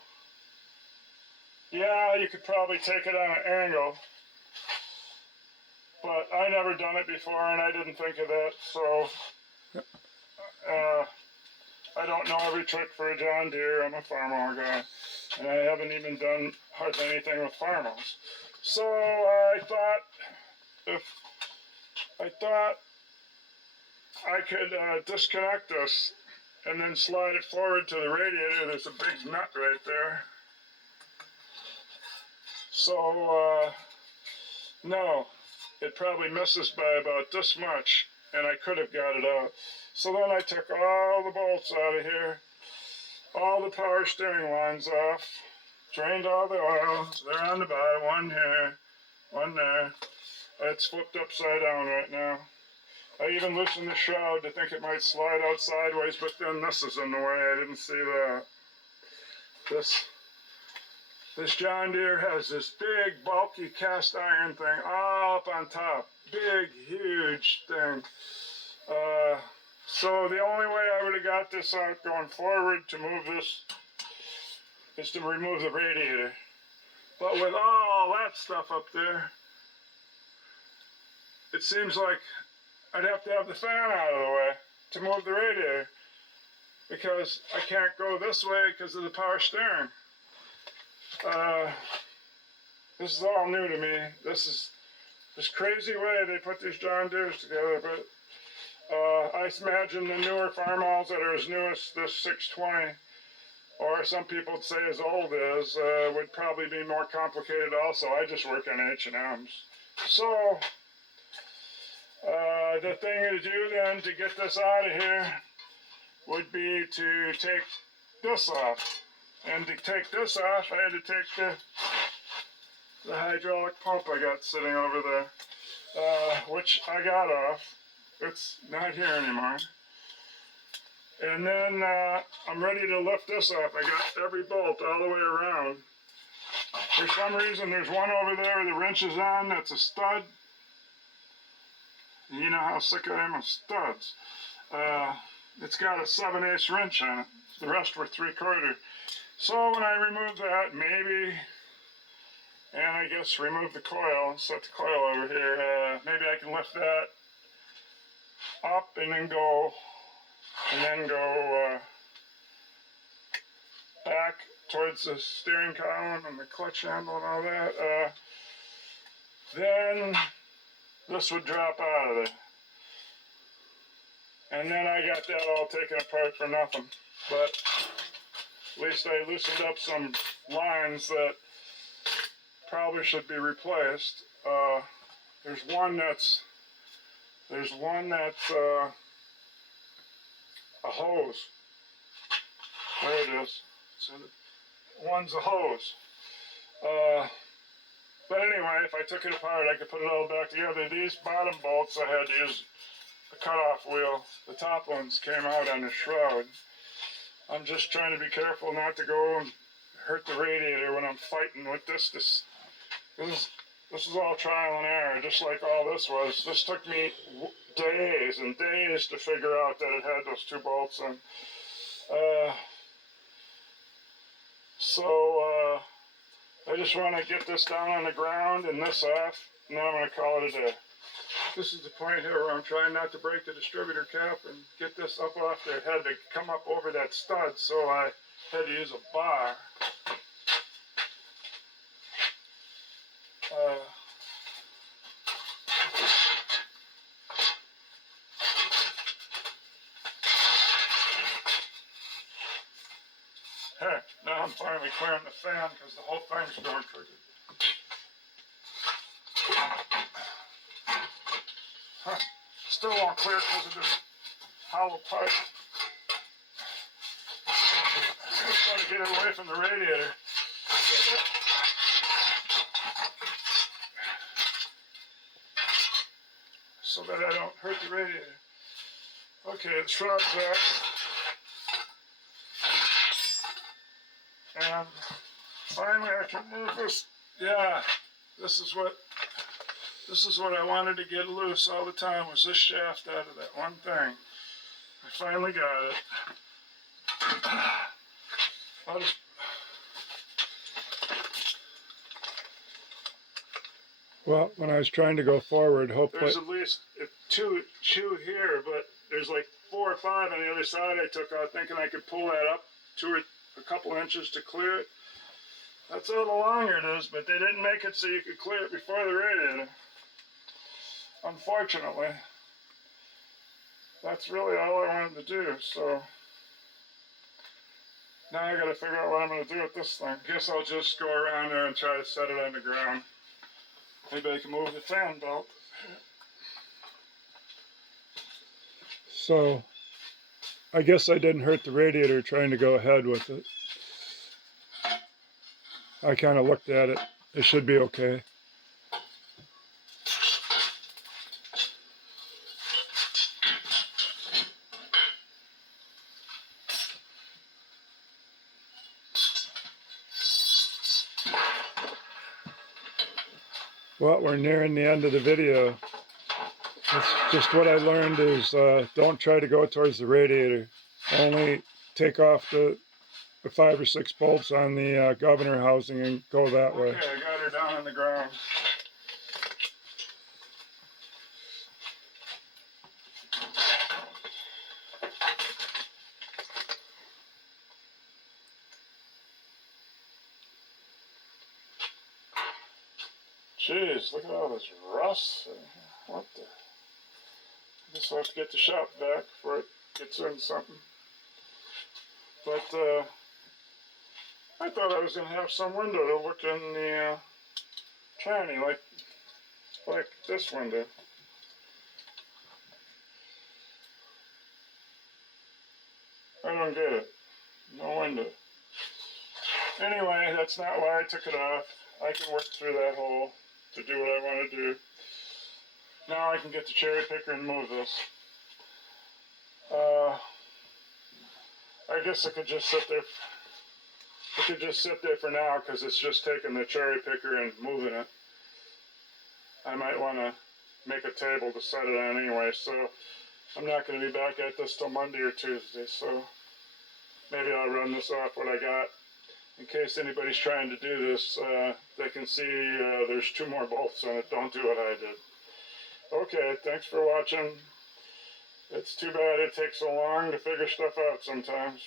yeah, you could probably take it on an angle, but I never done it before, and I didn't think of that, so I don't know every trick for a John Deere. I'm a farm guy, and I haven't even done hardly anything with farmers. So I thought I could disconnect this and then slide it forward to the radiator. There's a big nut right there. So, no, it probably misses by about this much, and I could have got it out. So then I took all the bolts out of here, all the power steering lines off, drained all the oil. They're on the bottom, one here, one there. It's flipped upside down right now. I even loosened the shroud to think it might slide out sideways, but then this is in the way. I didn't see that. This John Deere has this big, bulky cast iron thing all up on top. Big, huge thing. So the only way I would have got this out going forward to move this is to remove the radiator. But with all that stuff up there, it seems like I'd have to have the fan out of the way to move the radiator, because I can't go this way because of the power steering. This is all new to me. This is this crazy way they put these John Deeres together, but I imagine the newer farmhauls that are as new as this 620, or some people would say as old as, would probably be more complicated also. I just work on H&Ms. So, the thing to do then to get this out of here would be to take this off. And to take this off, I had to take the hydraulic pump I got sitting over there, which I got off. It's not here anymore. And then I'm ready to lift this off. I got every bolt all the way around. For some reason, there's one over there where the wrench is on. That's a stud. You know how sick I am of studs. It's got a 7/8 wrench on it. The rest were 3/4. So when I remove that, maybe, and I guess remove the coil, set the coil over here, maybe I can lift that up and then go back towards the steering column and the clutch handle and all that. Then this would drop out of there. And then I got that all taken apart for nothing. But at least I loosened up some lines that probably should be replaced. There's one that's a hose. There it is. So one's a hose. But anyway, if I took it apart, I could put it all back together. These bottom bolts, I had to use a cutoff wheel. The top ones came out on the shroud. I'm just trying to be careful not to go and hurt the radiator when I'm fighting with this. This is all trial and error, just like all this was. This took me days and days to figure out that it had those 2 bolts in. So I just want to get this down on the ground and this off, and then I'm going to call it a day. This is the point here where I'm trying not to break the distributor cap and get this up off their head to come up over that stud, so I had to use a bar. Heck, now I'm finally clearing the fan because the whole thing's going crooked. Huh. Still won't clear because of this hollow pipe. I'm just trying to get it away from the radiator. So that I don't hurt the radiator. Okay, the shroud's back. And finally I can move this. Yeah, this is what I wanted to get loose all the time, was this shaft out of that one thing. I finally got it. I'll just Well, when I was trying to go forward, hopefully... There's at least two here, but there's like 4 or 5 on the other side I took out thinking I could pull that up a couple inches to clear it. That's all the longer it is, but they didn't make it so you could clear it before the radiator. Unfortunately. That's really all I wanted to do, so... Now I gotta figure out what I'm gonna do with this thing. Guess I'll just go around there and try to set it on the ground. Maybe I can move the fan belt. So, I guess I didn't hurt the radiator trying to go ahead with it. I kind of looked at it. It should be okay. Well, we're nearing the end of the video. It's just what I learned is don't try to go towards the radiator. Only take off the 5 or 6 bolts on the governor housing and go that way. Okay, I got her down on the ground. Jeez, look at all this rust. What the? I guess I'll have to get the shop back before it gets into something. But I thought I was going to have some window to look in the tranny, like this window. I don't get it. No window. Anyway, that's not why I took it off. I can work through that hole to do what I want to do. Now I can get the cherry picker and move this. I guess I could just sit there. I could just sit there for now because it's just taking the cherry picker and moving it. I might want to make a table to set it on anyway, so I'm not going to be back at this till Monday or Tuesday, so maybe I'll run this off what I got. In case anybody's trying to do this, they can see there's 2 more bolts on it. Don't do what I did. Okay, thanks for watching. It's too bad it takes so long to figure stuff out sometimes.